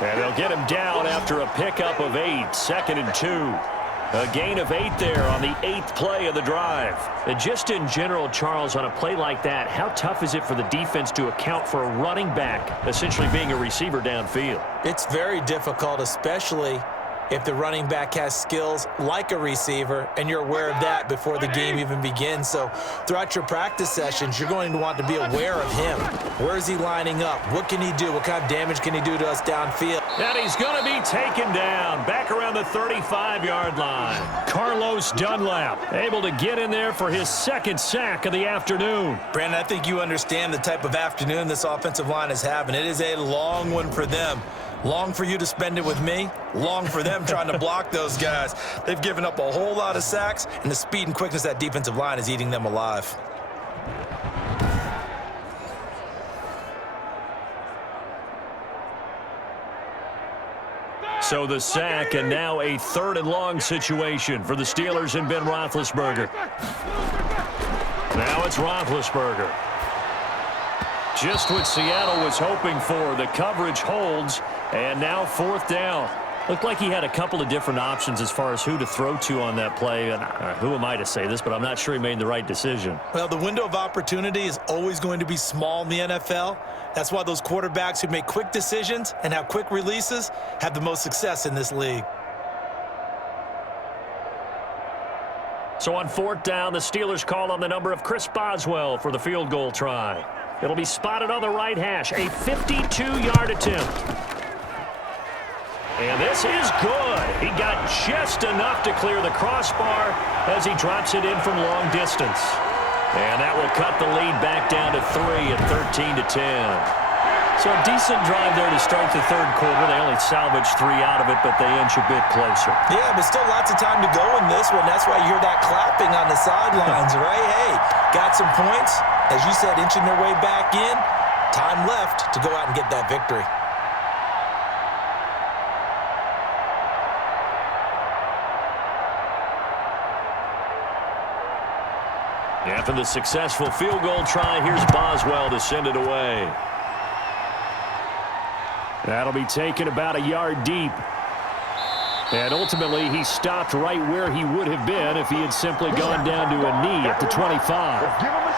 And they'll get him down after a pickup of 8, 2nd and 2. A gain of 8 there on the 8th play of the drive. And just in general, Charles, on a play like that, how tough is it for the defense to account for a running back essentially being a receiver downfield? It's very difficult, especially if the running back has skills like a receiver, and you're aware of that before the game even begins. So throughout your practice sessions, you're going to want to be aware of him. Where is he lining up? What can he do? What kind of damage can he do to us downfield? And he's going to be taken down back around the 35-yard line. Carlos Dunlap able to get in there for his 2nd sack of the afternoon. Brandon, I think you understand the type of afternoon this offensive line is having. It is a long one for them. Long for you to spend it with me, long for them trying to block those guys. They've given up a whole lot of sacks, and the speed and quickness of that defensive line is eating them alive. So the sack, and now a 3rd and long situation for the Steelers and Ben Roethlisberger. Now it's Roethlisberger. Just what Seattle was hoping for. The coverage holds, and now 4th down. Looked like he had a couple of different options as far as who to throw to on that play. And who am I to say this, but I'm not sure he made the right decision. Well, the window of opportunity is always going to be small in the NFL. That's why those quarterbacks who make quick decisions and have quick releases have the most success in this league. So on 4th down, the Steelers call on the number of Chris Boswell for the field goal try. It'll be spotted on the right hash, a 52-yard attempt. And this is good. He got just enough to clear the crossbar as he drops it in from long distance. And that will cut the lead back down to 3 at 13-10. So a decent drive there to start the 3rd quarter. They only salvaged 3 out of it, but they inch a bit closer. Yeah, but still lots of time to go in this one. That's why you hear that clapping on the sidelines, right? Hey, got some points. As you said, inching their way back in. Time left to go out and get that victory. After the successful field goal try, here's Boswell to send it away. That'll be taken about a yard deep. And ultimately, he stopped right where he would have been if he had simply gone down to a knee at the 25.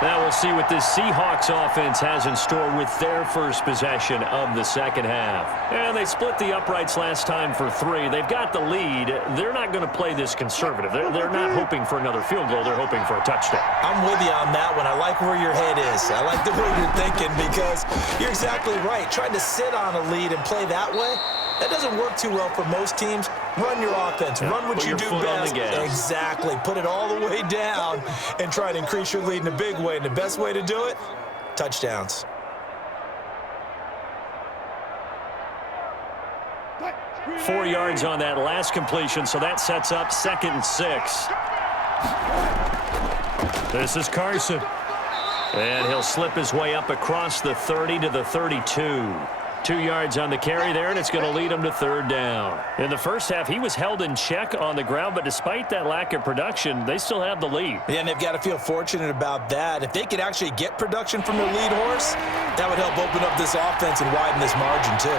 Now we'll see what this Seahawks offense has in store with their first possession of the 2nd half. And they split the uprights last time for 3. They've got the lead. They're not going to play this conservative. They're not hoping for another field goal. They're hoping for a touchdown. I'm with you on that one. I like where your head is. I like the way you're thinking because you're exactly right. Trying to sit on a lead and play that way, that doesn't work too well for most teams. Run your offense. Run what you do best. Exactly. Put it all the way down and try to increase your lead in a big way. And the best way to do it, touchdowns. Four yards on that last completion, so that sets up 2nd and 6. This is Carson. And he'll slip his way up across the 30 to the 32. 2 yards on the carry there, and it's going to lead him to 3rd down. In the first half, he was held in check on the ground, but despite that lack of production, they still have the lead. Yeah, and they've got to feel fortunate about that. If they could actually get production from their lead horse, that would help open up this offense and widen this margin, too.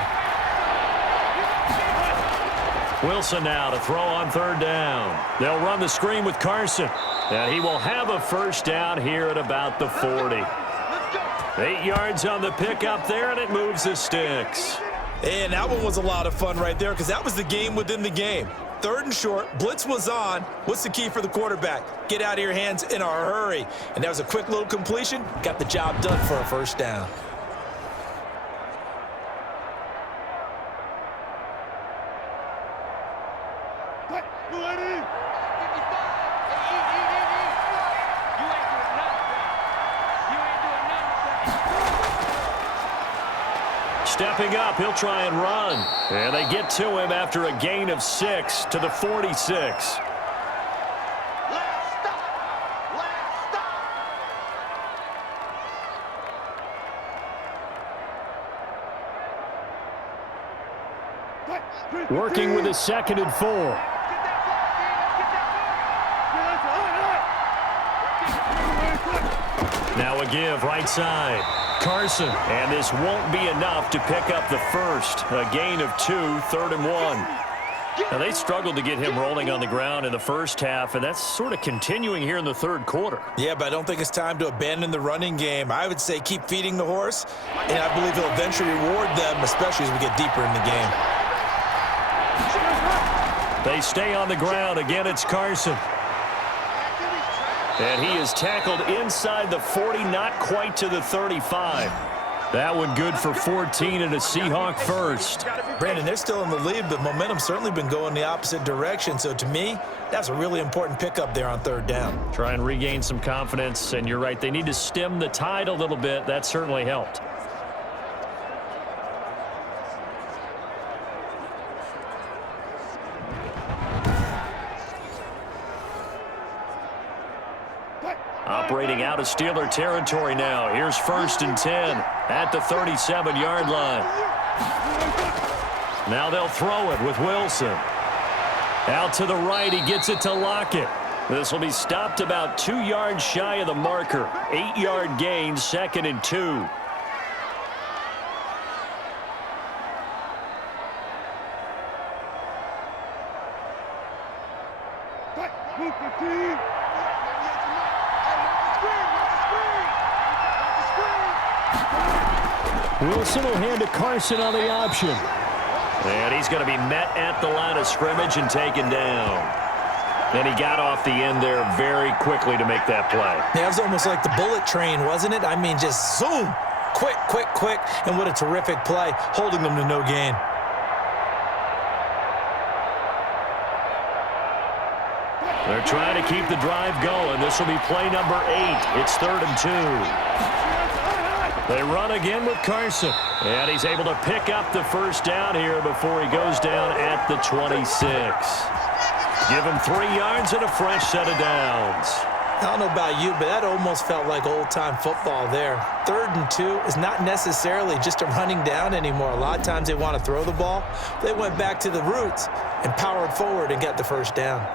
Wilson now to throw on 3rd down. They'll run the screen with Carson, and he will have a 1st down here at about the 40. 8 yards on the pickup there, and it moves the sticks. And that one was a lot of fun right there because that was the game within the game. 3rd and short, blitz was on. What's the key for the quarterback? Get out of your hands in a hurry. And that was a quick little completion. Got the job done for a 1st down. Stepping up, he'll try and run. And they get to him after a gain of 6 to the 46. Working with a 2nd and 4. Now a give right side. Carson. And this won't be enough to pick up the first. A gain of 2, 3rd and 1. Now, they struggled to get him rolling on the ground in the first half, and that's sort of continuing here in the third quarter. Yeah, but I don't think it's time to abandon the running game. I would say keep feeding the horse, and I believe he'll eventually reward them, especially as we get deeper in the game. They stay on the ground. Again, it's Carson. And he is tackled inside the 40, not quite to the 35. That one good for 14 and a Seahawk first. Brandon, they're still in the lead, but momentum's certainly been going the opposite direction. So to me, that's a really important pickup there on 3rd down. Try and regain some confidence, and you're right. They need to stem the tide a little bit. That certainly helped. Operating out of Steeler territory now. Here's 1st and 10 at the 37-yard line. Now they'll throw it with Wilson. Out to the right, he gets it to Lockett. This will be stopped about 2 yards shy of the marker. 8-yard gain, 2nd and 2. Wilson will hand to Carson on the option. And he's going to be met at the line of scrimmage and taken down. And he got off the end there very quickly to make that play. Yeah, it was almost like the bullet train, wasn't it? I mean, just zoom. Quick, quick, quick. And what a terrific play, holding them to no gain. They're trying to keep the drive going. This will be play number 8. It's 3rd and 2. They run again with Carson. And he's able to pick up the first down here before he goes down at the 26. Give him 3 yards and a fresh set of downs. I don't know about you, but that almost felt like old-time football there. 3rd and 2 is not necessarily just a running down anymore. A lot of times they want to throw the ball. They went back to the roots and powered forward and got the first down.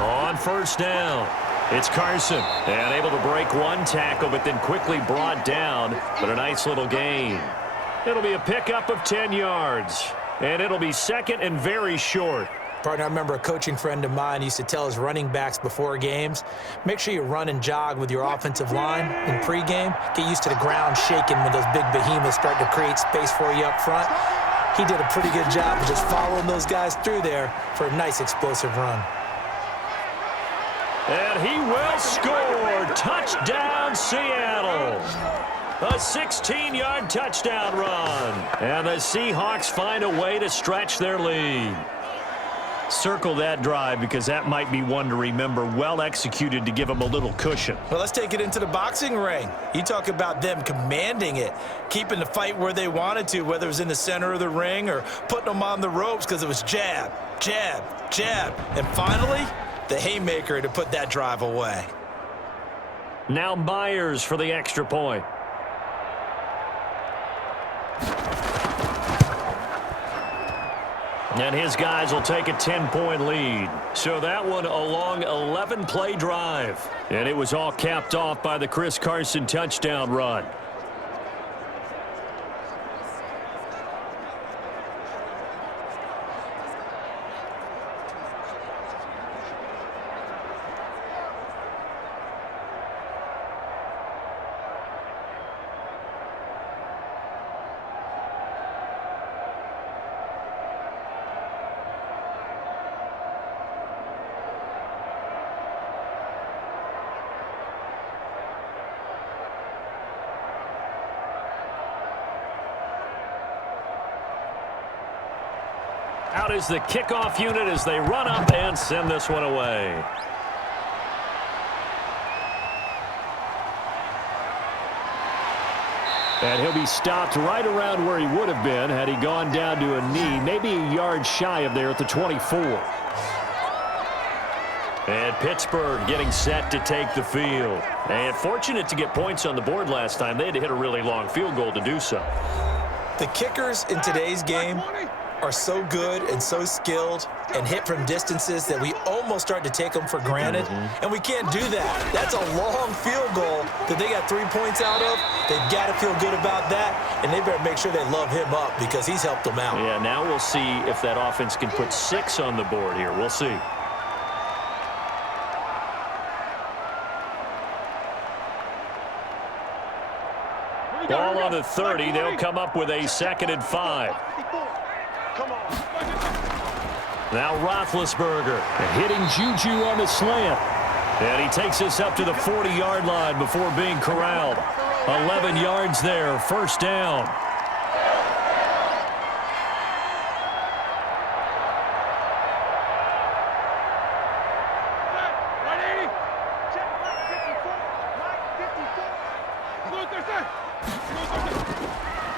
On 1st down, it's Carson. And able to break one tackle, but then quickly brought down. But a nice little gain. It'll be a pickup of 10 yards. And it'll be 2nd and very short. Partner, I remember a coaching friend of mine used to tell his running backs before games, make sure you run and jog with your offensive line in pregame. Get used to the ground shaking when those big behemoths start to create space for you up front. He did a pretty good job of just following those guys through there for a nice explosive run. And he will score. Touchdown, Seattle. A 16-yard touchdown run. And the Seahawks find a way to stretch their lead. Circle that drive because that might be one to remember. Well executed to give them a little cushion. Well, let's take it into the boxing ring. You talk about them commanding it, keeping the fight where they wanted to, whether it was in the center of the ring or putting them on the ropes because it was jab, jab, jab. And finally, the haymaker to put that drive away. Now Myers for the extra point. And his guys will take a 10-point lead. So that one a long 11-play drive. And it was all capped off by the Chris Carson touchdown run. Out is the kickoff unit as they run up and send this one away. And he'll be stopped right around where he would have been had he gone down to a knee, maybe a yard shy of there at the 24. And Pittsburgh getting set to take the field. And fortunate to get points on the board last time. They had to hit a really long field goal to do so. The kickers in today's game are so good and so skilled and hit from distances that we almost start to take them for granted. And we can't do that. That's a long field goal that they got 3 points out of. They've got to feel good about that, and they better make sure they love him up because he's helped them out. Yeah, now we'll see if that offense can put 6 on the board here. We'll see. Ball on the 30. They'll come up with a 2nd and 5. Now Roethlisberger hitting Juju on the slant. And he takes us up to the 40-yard line before being corralled. 11 yards there, 1st down.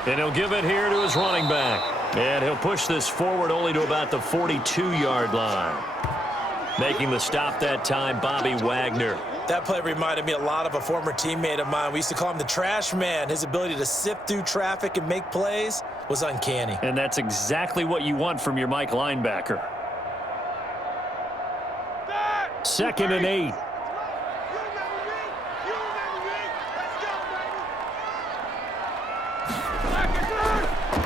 And he'll give it here to his running back. And he'll push this forward only to about the 42-yard line. Making the stop that time, Bobby Wagner. That play reminded me a lot of a former teammate of mine. We used to call him the trash man. His ability to sift through traffic and make plays was uncanny. And that's exactly what you want from your Mike linebacker. 2nd and 8.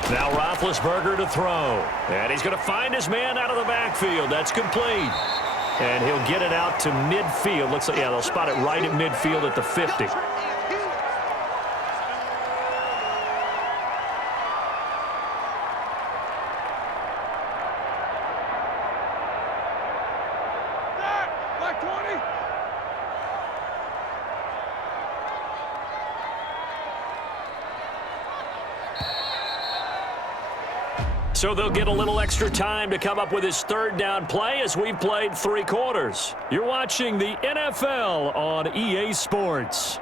Now Roethlisberger to throw. And he's going to find his man out of the backfield. That's complete. And he'll get it out to midfield. Looks like, yeah, they'll spot it right at midfield at the 50. So they'll get a little extra time to come up with his 3rd down play as we've played 3 quarters. You're watching the NFL on EA Sports.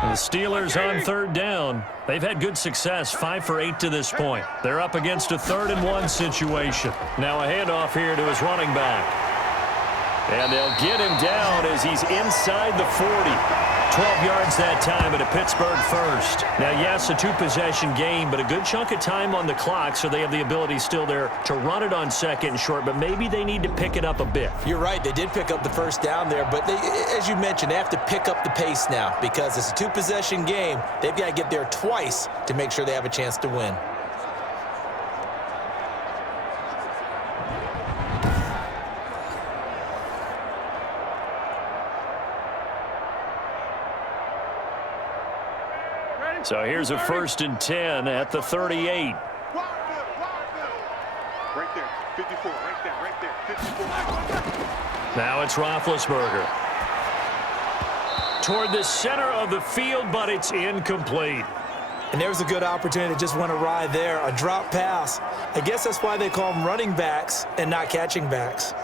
And the Steelers on 3rd down. They've had good success, 5 for 8 to this point. They're up against a 3rd and 1 situation. Now a handoff here to his running back. And they'll get him down as he's inside the 40. 12 yards that time and a Pittsburgh 1st. Now, yes, a 2-possession game, but a good chunk of time on the clock, so they have the ability still there to run it on 2nd and short, but maybe they need to pick it up a bit. You're right. They did pick up the 1st down there, but they, as you mentioned, they have to pick up the pace now because it's a 2-possession game. They've got to get there twice to make sure they have a chance to win. So here's a 1st and 10 at the 38. Right there, 54, right there, 54. Now it's Roethlisberger. Toward the center of the field, but it's incomplete. And there was a good opportunity to just went awry there, a drop pass. I guess that's why they call them running backs and not catching backs.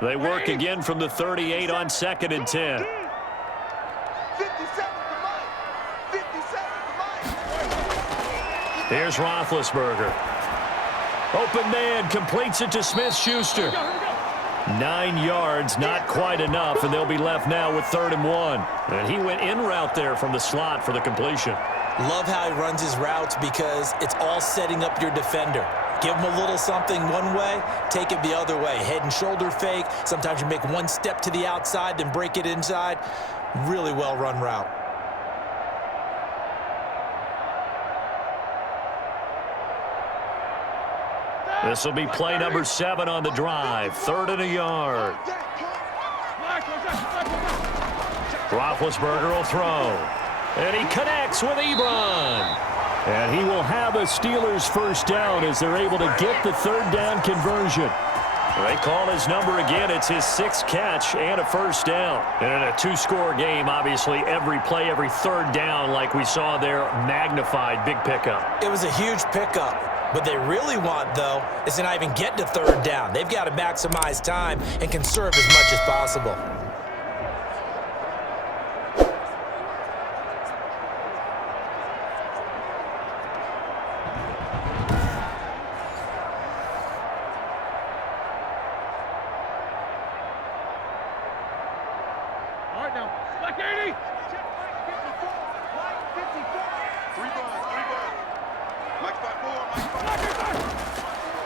They work again from the 38 on 2nd and 10. 57 to Mike. 57 to Mike. Here's Roethlisberger. Open man, completes it to Smith-Schuster. 9 yards, not quite enough, and they'll be left now with 3rd and 1. And he went in route there from the slot for the completion. Love how he runs his routes because it's all setting up your defender. Give him a little something one way, take it the other way. Head and shoulder fake. Sometimes you make one step to the outside, then break it inside. Really well-run route. This will be play number 7 on the drive. 3rd and a yard. Roethlisberger will throw. And he connects with Ebron. And he will have a Steelers 1st down as they're able to get the 3rd down conversion. They call his number again. It's his 6th catch and a first down. And in a 2-score game, obviously, every play, every third down, like we saw there, magnified. Big pickup. It was a huge pickup. What they really want, though, is to not even get to third down. They've got to maximize time and conserve as much as possible.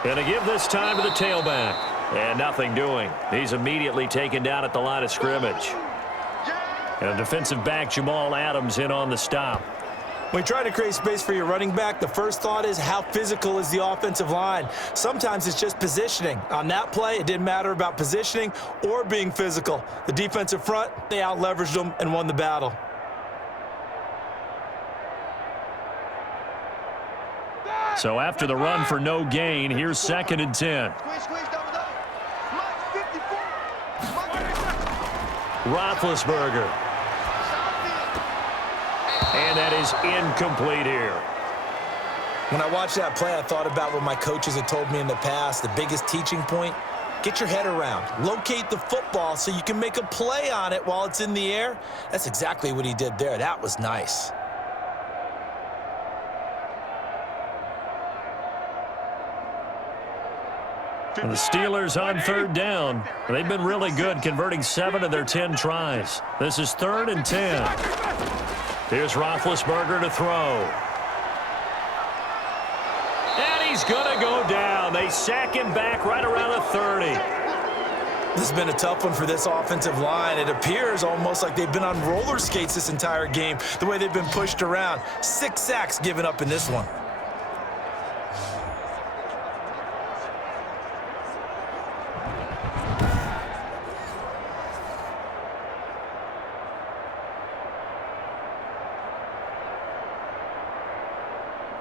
Going to give this time to the tailback. And nothing doing. He's immediately taken down at the line of scrimmage. And defensive back Jamal Adams in on the stop. When you try to create space for your running back, the first thought is how physical is the offensive line. Sometimes it's just positioning. On that play, it didn't matter about positioning or being physical. The defensive front, they out-leveraged them and won the battle. So after the run for no gain, here's 2nd and 10. Roethlisberger. And that is incomplete here. When I watched that play, I thought about what my coaches had told me in the past. The biggest teaching point, get your head around. Locate the football so you can make a play on it while it's in the air. That's exactly what he did there. That was nice. And the Steelers on third down. They've been really good, converting 7 of their 10 tries. This is 3rd and 10. Here's Roethlisberger to throw. And he's going to go down. They sack him back right around the 30. This has been a tough one for this offensive line. It appears almost like they've been on roller skates this entire game, the way they've been pushed around. 6 sacks given up in this one.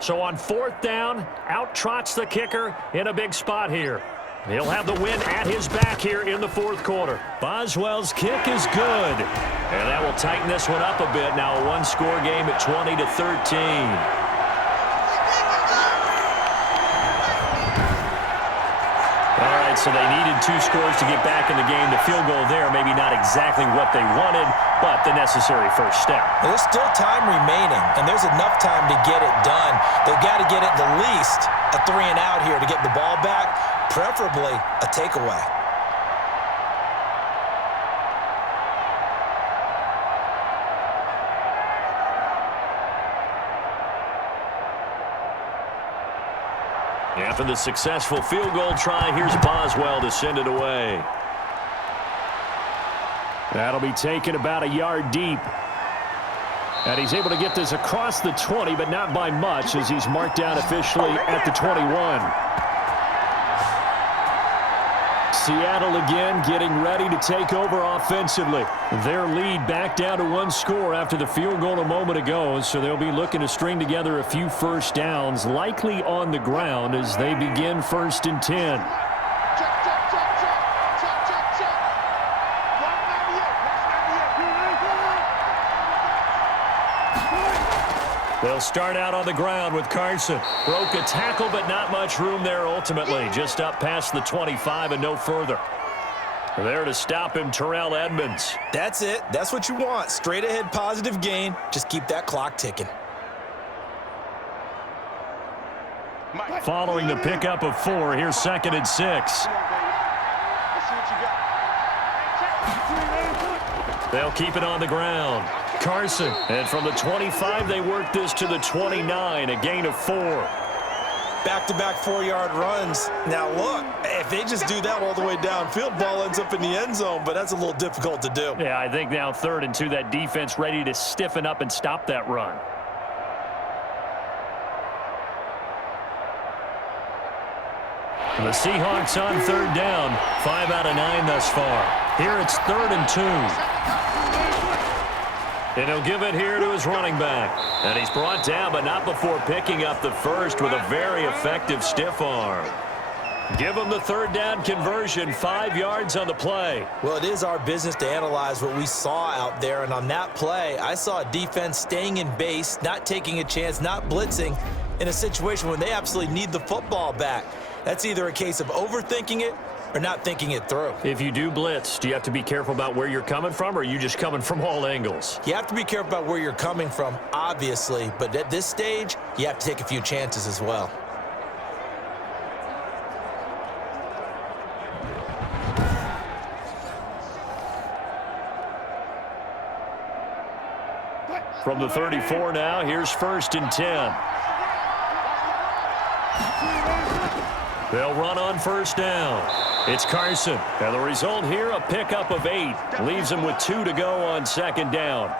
So on 4th down, out trots the kicker in a big spot here. He'll have the win at his back here in the 4th quarter. Boswell's kick is good. And that will tighten this one up a bit. Now a 1-score game at 20-13. So they needed 2 scores to get back in the game. The field goal there, maybe not exactly what they wanted, but the necessary first step. There's still time remaining, and there's enough time to get it done. They've got to get at the least a 3 and out here to get the ball back, preferably a takeaway. After the successful field goal try, here's Boswell to send it away. That'll be taken about a yard deep. And he's able to get this across the 20, but not by much, as he's marked down officially at the 21. Seattle again getting ready to take over offensively. Their lead back down to 1 score after the field goal a moment ago, so they'll be looking to string together a few first downs, likely on the ground as they begin 1st and 10. They'll start out on the ground with Carson. Broke a tackle, but not much room there ultimately. Just up past the 25 and no further. There to stop him, Terrell Edmonds. That's it. That's what you want. Straight ahead positive gain. Just keep that clock ticking. Following the pickup of 4, here's 2nd and 6. They'll keep it on the ground. Carson, and from the 25, they work this to the 29, a gain of 4. Back-to-back 4-yard runs. Now, look, if they just do that all the way downfield, ball ends up in the end zone, but that's a little difficult to do. Yeah, I think now 3rd and 2, that defense ready to stiffen up and stop that run. The Seahawks on 3rd down, 5 out of 9 thus far. Here it's 3rd and 2. And he'll give it here to his running back. And he's brought down, but not before picking up the first with a very effective stiff arm. Give them the third down conversion, 5 yards on the play. Well, it is our business to analyze what we saw out there, and on that play, I saw a defense staying in base, not taking a chance, not blitzing in a situation when they absolutely need the football back. That's either a case of overthinking it or not thinking it through. If you do blitz, do you have to be careful about where you're coming from, or are you just coming from all angles? You have to be careful about where you're coming from, obviously, but at this stage, you have to take a few chances as well. From the 34 now, here's 1st and 10. They'll run on 1st down. It's Carson. And the result here, a pickup of 8. Leaves him with 2 to go on 2nd down.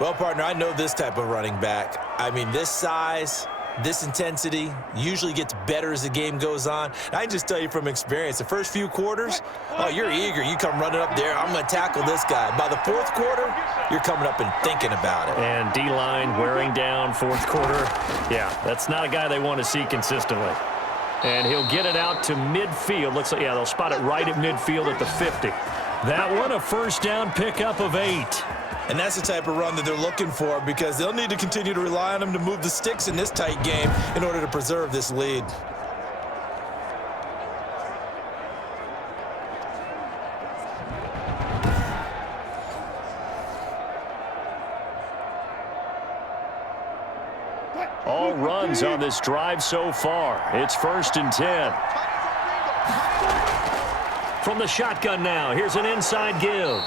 Well, partner, I know this type of running back. I mean, this size, this intensity usually gets better as the game goes on. I can just tell you from experience, the first few quarters, oh, you're eager. You come running up there, I'm going to tackle this guy. By the 4th quarter, you're coming up and thinking about it. And D-line wearing down 4th quarter. Yeah, that's not a guy they want to see consistently. And he'll get it out to midfield. Looks like, yeah, they'll spot it right at midfield at the 50. That one, a 1st down pickup of 8. And that's the type of run that they're looking for, because they'll need to continue to rely on him to move the sticks in this tight game in order to preserve this lead. All runs on this drive so far. It's 1st and 10. From the shotgun now, here's an inside give.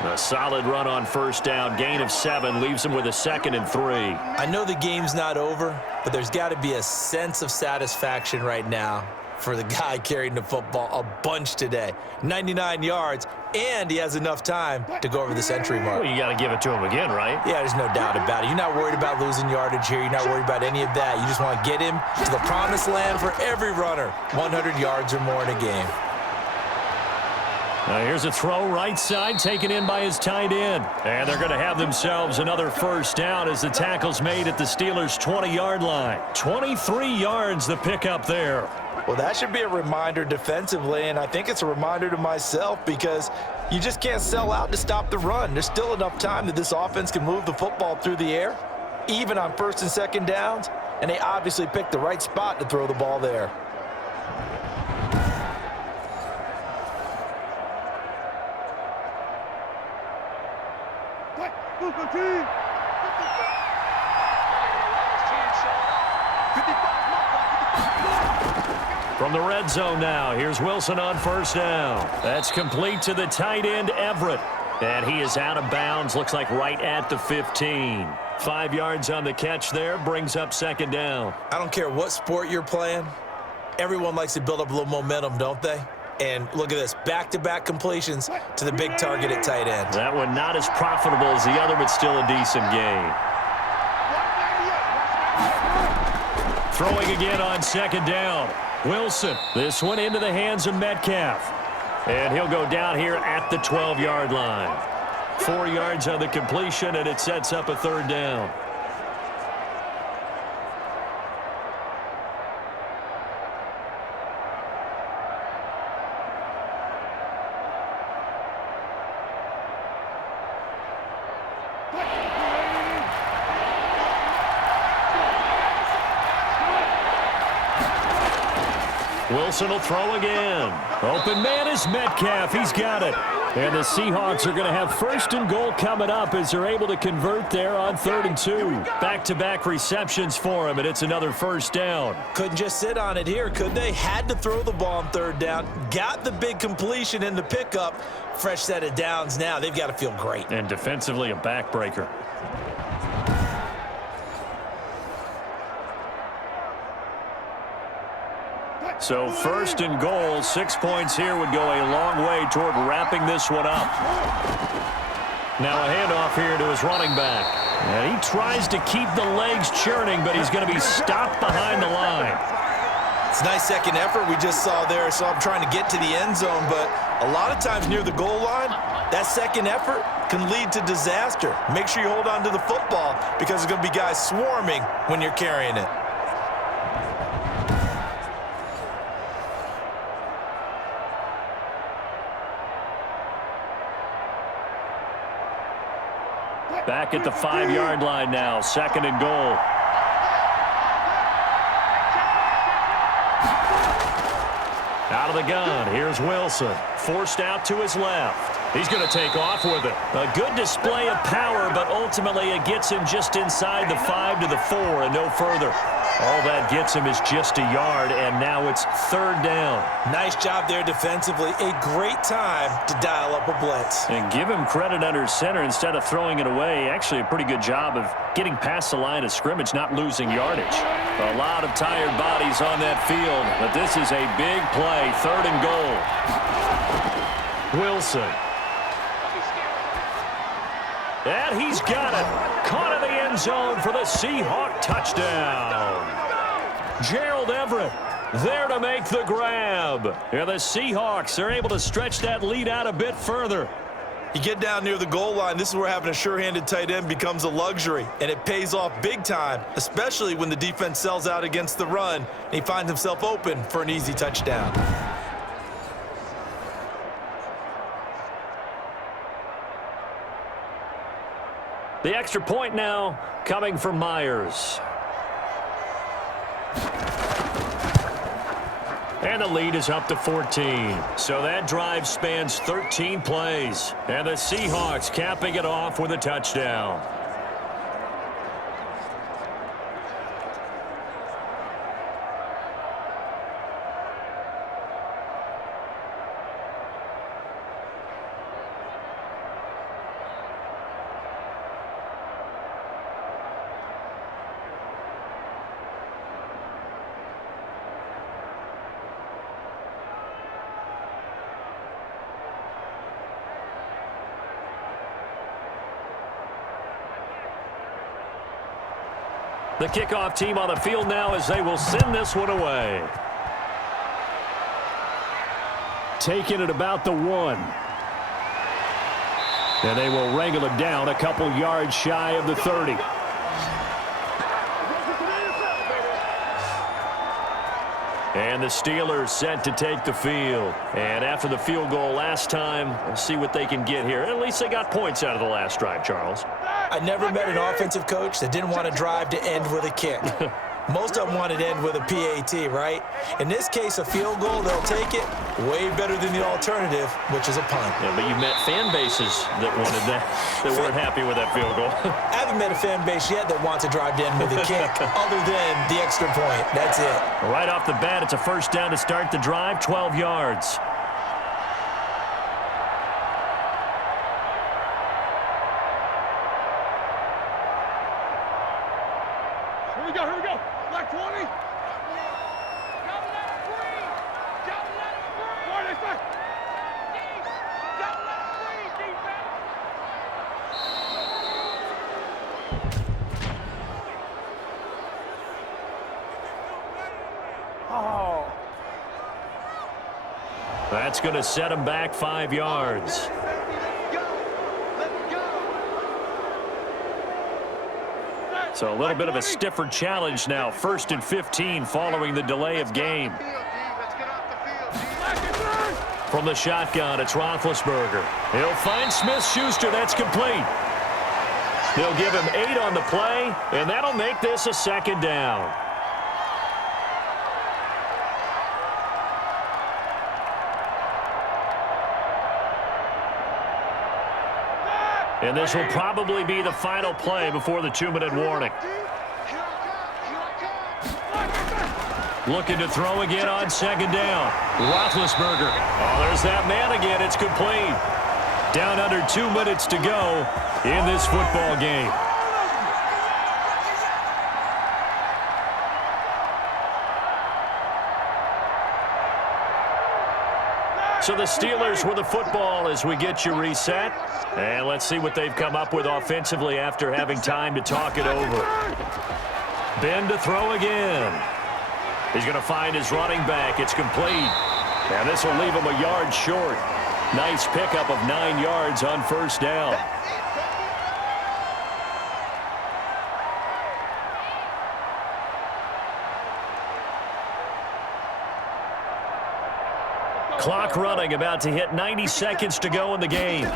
A solid run on 1st down, gain of 7, leaves him with a 2nd and 3. I know the game's not over, but there's got to be a sense of satisfaction right now for the guy carrying the football a bunch today. 99 yards, and he has enough time to go over the century mark. Well, you got to give it to him again, right? Yeah, there's no doubt about it. You're not worried about losing yardage here. You're not worried about any of that. You just want to get him to the promised land for every runner, 100 yards or more in a game. Now here's a throw right side, taken in by his tight end. And they're going to have themselves another 1st down as the tackle's made at the Steelers' 20-yard line. 23 yards the pickup there. Well, that should be a reminder defensively, and I think it's a reminder to myself, because you just can't sell out to stop the run. There's still enough time that this offense can move the football through the air, even on 1st and 2nd downs, and they obviously picked the right spot to throw the ball there. From the red zone now, here's Wilson on 1st down. That's complete to the tight end, Everett. And he is out of bounds, looks like right at the 15. 5 yards on the catch there, brings up 2nd down. I don't care what sport you're playing. Everyone likes to build up a little momentum, don't they? And look at this, back-to-back completions to the big target at tight end. That one not as profitable as the other, but still a decent gain. Throwing again on 2nd down. Wilson, this one into the hands of Metcalf. And he'll go down here at the 12-yard line. 4 yards on the completion, and it sets up a 3rd down. Wilson will throw again. Open man is Metcalf. He's got it. And the Seahawks are going to have 1st and goal coming up as they're able to convert there on 3rd and 2. Back-to-back receptions for him, and it's another 1st down. Couldn't just sit on it here, could they? Had to throw the ball on 3rd down. Got the big completion in the pickup. Fresh set of downs now. They've got to feel great. And defensively, a backbreaker. So 1st and goal, 6 points here would go a long way toward wrapping this one up. Now a handoff here to his running back. And he tries to keep the legs churning, but he's going to be stopped behind the line. It's a nice second effort we just saw there, so I'm trying to get to the end zone, but a lot of times near the goal line, that second effort can lead to disaster. Make sure you hold on to the football, because there's going to be guys swarming when you're carrying it. Back at the 5-yard line now, 2nd and goal. Out of the gun, here's Wilson. Forced out to his left. He's going to take off with it. A good display of power, but ultimately it gets him just inside the 5 to the 4 and no further. All that gets him is just a yard, and now it's 3rd down. Nice job there defensively. A great time to dial up a blitz. And give him credit under center instead of throwing it away. Actually, a pretty good job of getting past the line of scrimmage, not losing yardage. A lot of tired bodies on that field, but this is a big play. 3rd and goal. Wilson. And he's got it. Caught in the end zone for the Seahawk touchdown. Gerald Everett there to make the grab. And the Seahawks are able to stretch that lead out a bit further. You get down near the goal line, this is where having a sure-handed tight end becomes a luxury, and it pays off big time, especially when the defense sells out against the run, and he finds himself open for an easy touchdown. The extra point now coming from Myers. And the lead is up to 14. So that drive spans 13 plays. And the Seahawks capping it off with a touchdown. The kickoff team on the field now as they will send this one away. Taking it about the 1. And they will wrangle it down a couple yards shy of the 30. And the Steelers set to take the field. And after the field goal last time, we'll see what they can get here. At least they got points out of the last drive, Charles. I never met an offensive coach that didn't want to drive to end with a kick. Most of them wanted to end with a PAT, right? In this case, a field goal, they'll take it. Way better than the alternative, which is a punt. Yeah, but you've met fan bases that wanted that, that weren't happy with that field goal. I haven't met a fan base yet that wants to drive to end with a kick, other than the extra point. That's it. Right off the bat, it's a 1st down to start the drive, 12 yards. Here we go. Black 20. Double letter 3. Double letter 3. Where they say? Double letter 3, defense. Oh. That's going to set him back 5 yards. So a little bit of a stiffer challenge now. 1st and 15 following the delay of game. From the shotgun, it's Roethlisberger. He'll find Smith-Schuster. That's complete. They'll give him 8 on the play, and that'll make this a 2nd down. And this will probably be the final play before the 2-minute warning. Looking to throw again on 2nd down. Roethlisberger. Oh, there's that man again. It's complete. Down under 2 minutes to go in this football game. So the Steelers with the football as we get you reset. And let's see what they've come up with offensively after having time to talk it over. Ben to throw again. He's going to find his running back. It's complete. And this will leave him a yard short. Nice pickup of 9 yards on 1st down. Clock running, about to hit 90 seconds to go in the game.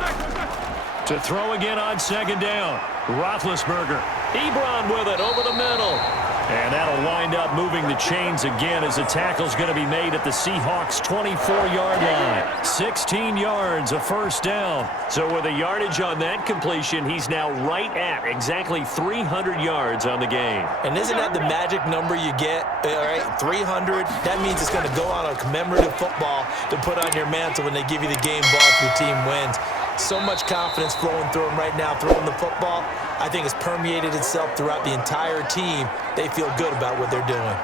To throw again on second down. Roethlisberger. Ebron with it over the middle. And that'll wind up moving the chains again as the tackle's going to be made at the Seahawks' 24-yard line. 16 yards, a first down. So with a yardage on that completion, he's now right at exactly 300 yards on the game. And isn't that the magic number you get? All right, 300. That means it's going to go on a commemorative football to put on your mantle when they give you the game ball if your team wins. So much confidence flowing through him right now, throwing the football. I think it's permeated itself throughout the entire team. They feel good about what they're doing.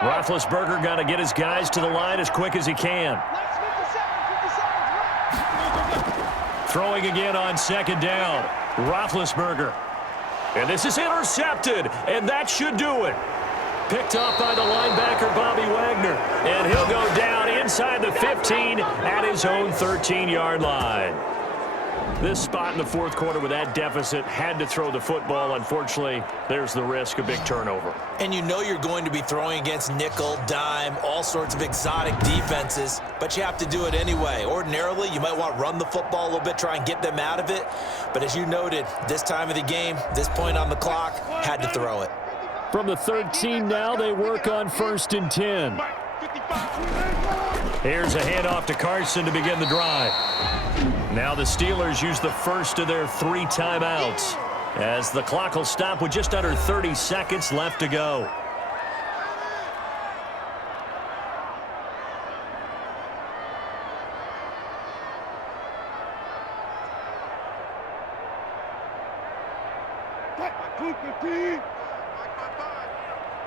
Roethlisberger got to get his guys to the line as quick as he can. Throwing again on second down. Roethlisberger. And this is intercepted, and that should do it. Picked up by the linebacker, Bobby Wagner. And he'll go down inside the 15 at his own 13-yard line. This spot in the fourth quarter with that deficit had to throw the football. Unfortunately, there's the risk of big turnover. And you know you're going to be throwing against nickel, dime, all sorts of exotic defenses, but you have to do it anyway. Ordinarily, you might want to run the football a little bit, try and get them out of it. But as you noted, this time of the game, this point on the clock, had to throw it. From the 13 now, they work on 1st and 10. Here's a handoff to Carson to begin the drive. Now the Steelers use the first of their 3 timeouts as the clock will stop with just under 30 seconds left to go.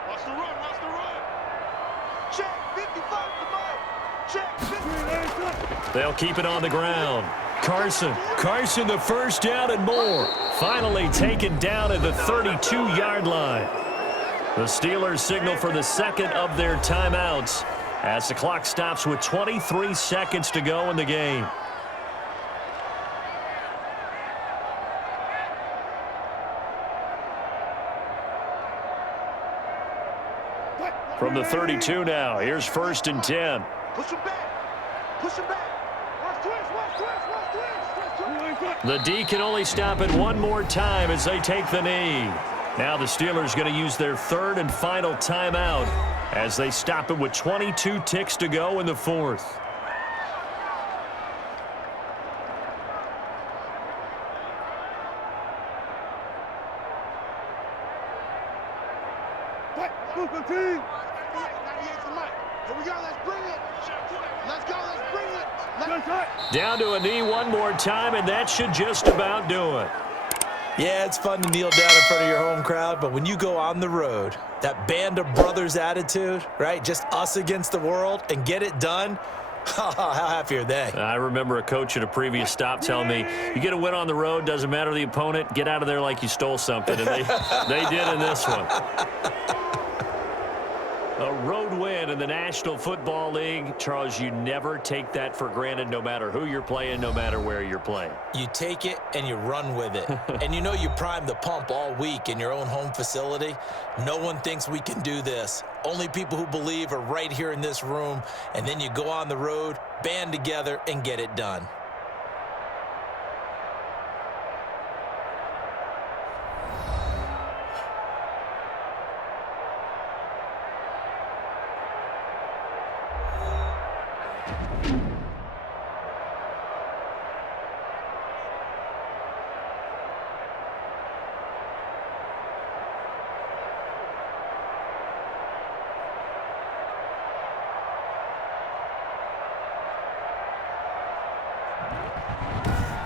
Watch the run, watch the run. Check, 55 the ball. Check, 50. They'll keep it on the ground. Carson the first down and more. Finally taken down at the 32-yard line. The Steelers signal for the second of their timeouts as the clock stops with 23 seconds to go in the game. From the 32 now, here's 1st and 10. Push him back. Push him back. Watch twist. The D can only stop it one more time as they take the knee. Now the Steelers going to use their 3rd and final timeout as they stop it with 22 ticks to go in the 4th. Down to a knee one more time, and that should just about do it. Yeah, it's fun to kneel down in front of your home crowd, but when you go on the road, that band of brothers attitude, right? Just us against the world and get it done. How happy are they? I remember a coach at a previous stop telling me, you get a win on the road, doesn't matter the opponent, get out of there like you stole something. And they did in this one. A road win in the National Football League. Charles, you never take that for granted no matter who you're playing, no matter where you're playing. You take it and you run with it. And you know you primed the pump all week in your own home facility. No one thinks we can do this. Only people who believe are right here in this room. And then you go on the road, band together, and get it done.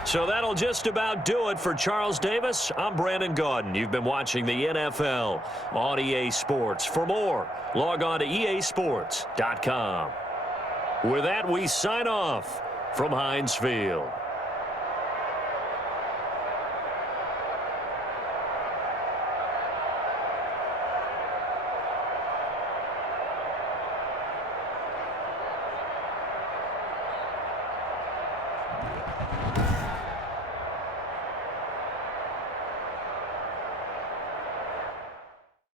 So that'll just about do it for Charles Davis. I'm Brandon Gaudin. You've been watching the NFL on EA Sports. For more, log on to easports.com. With that, we sign off from Heinz Field.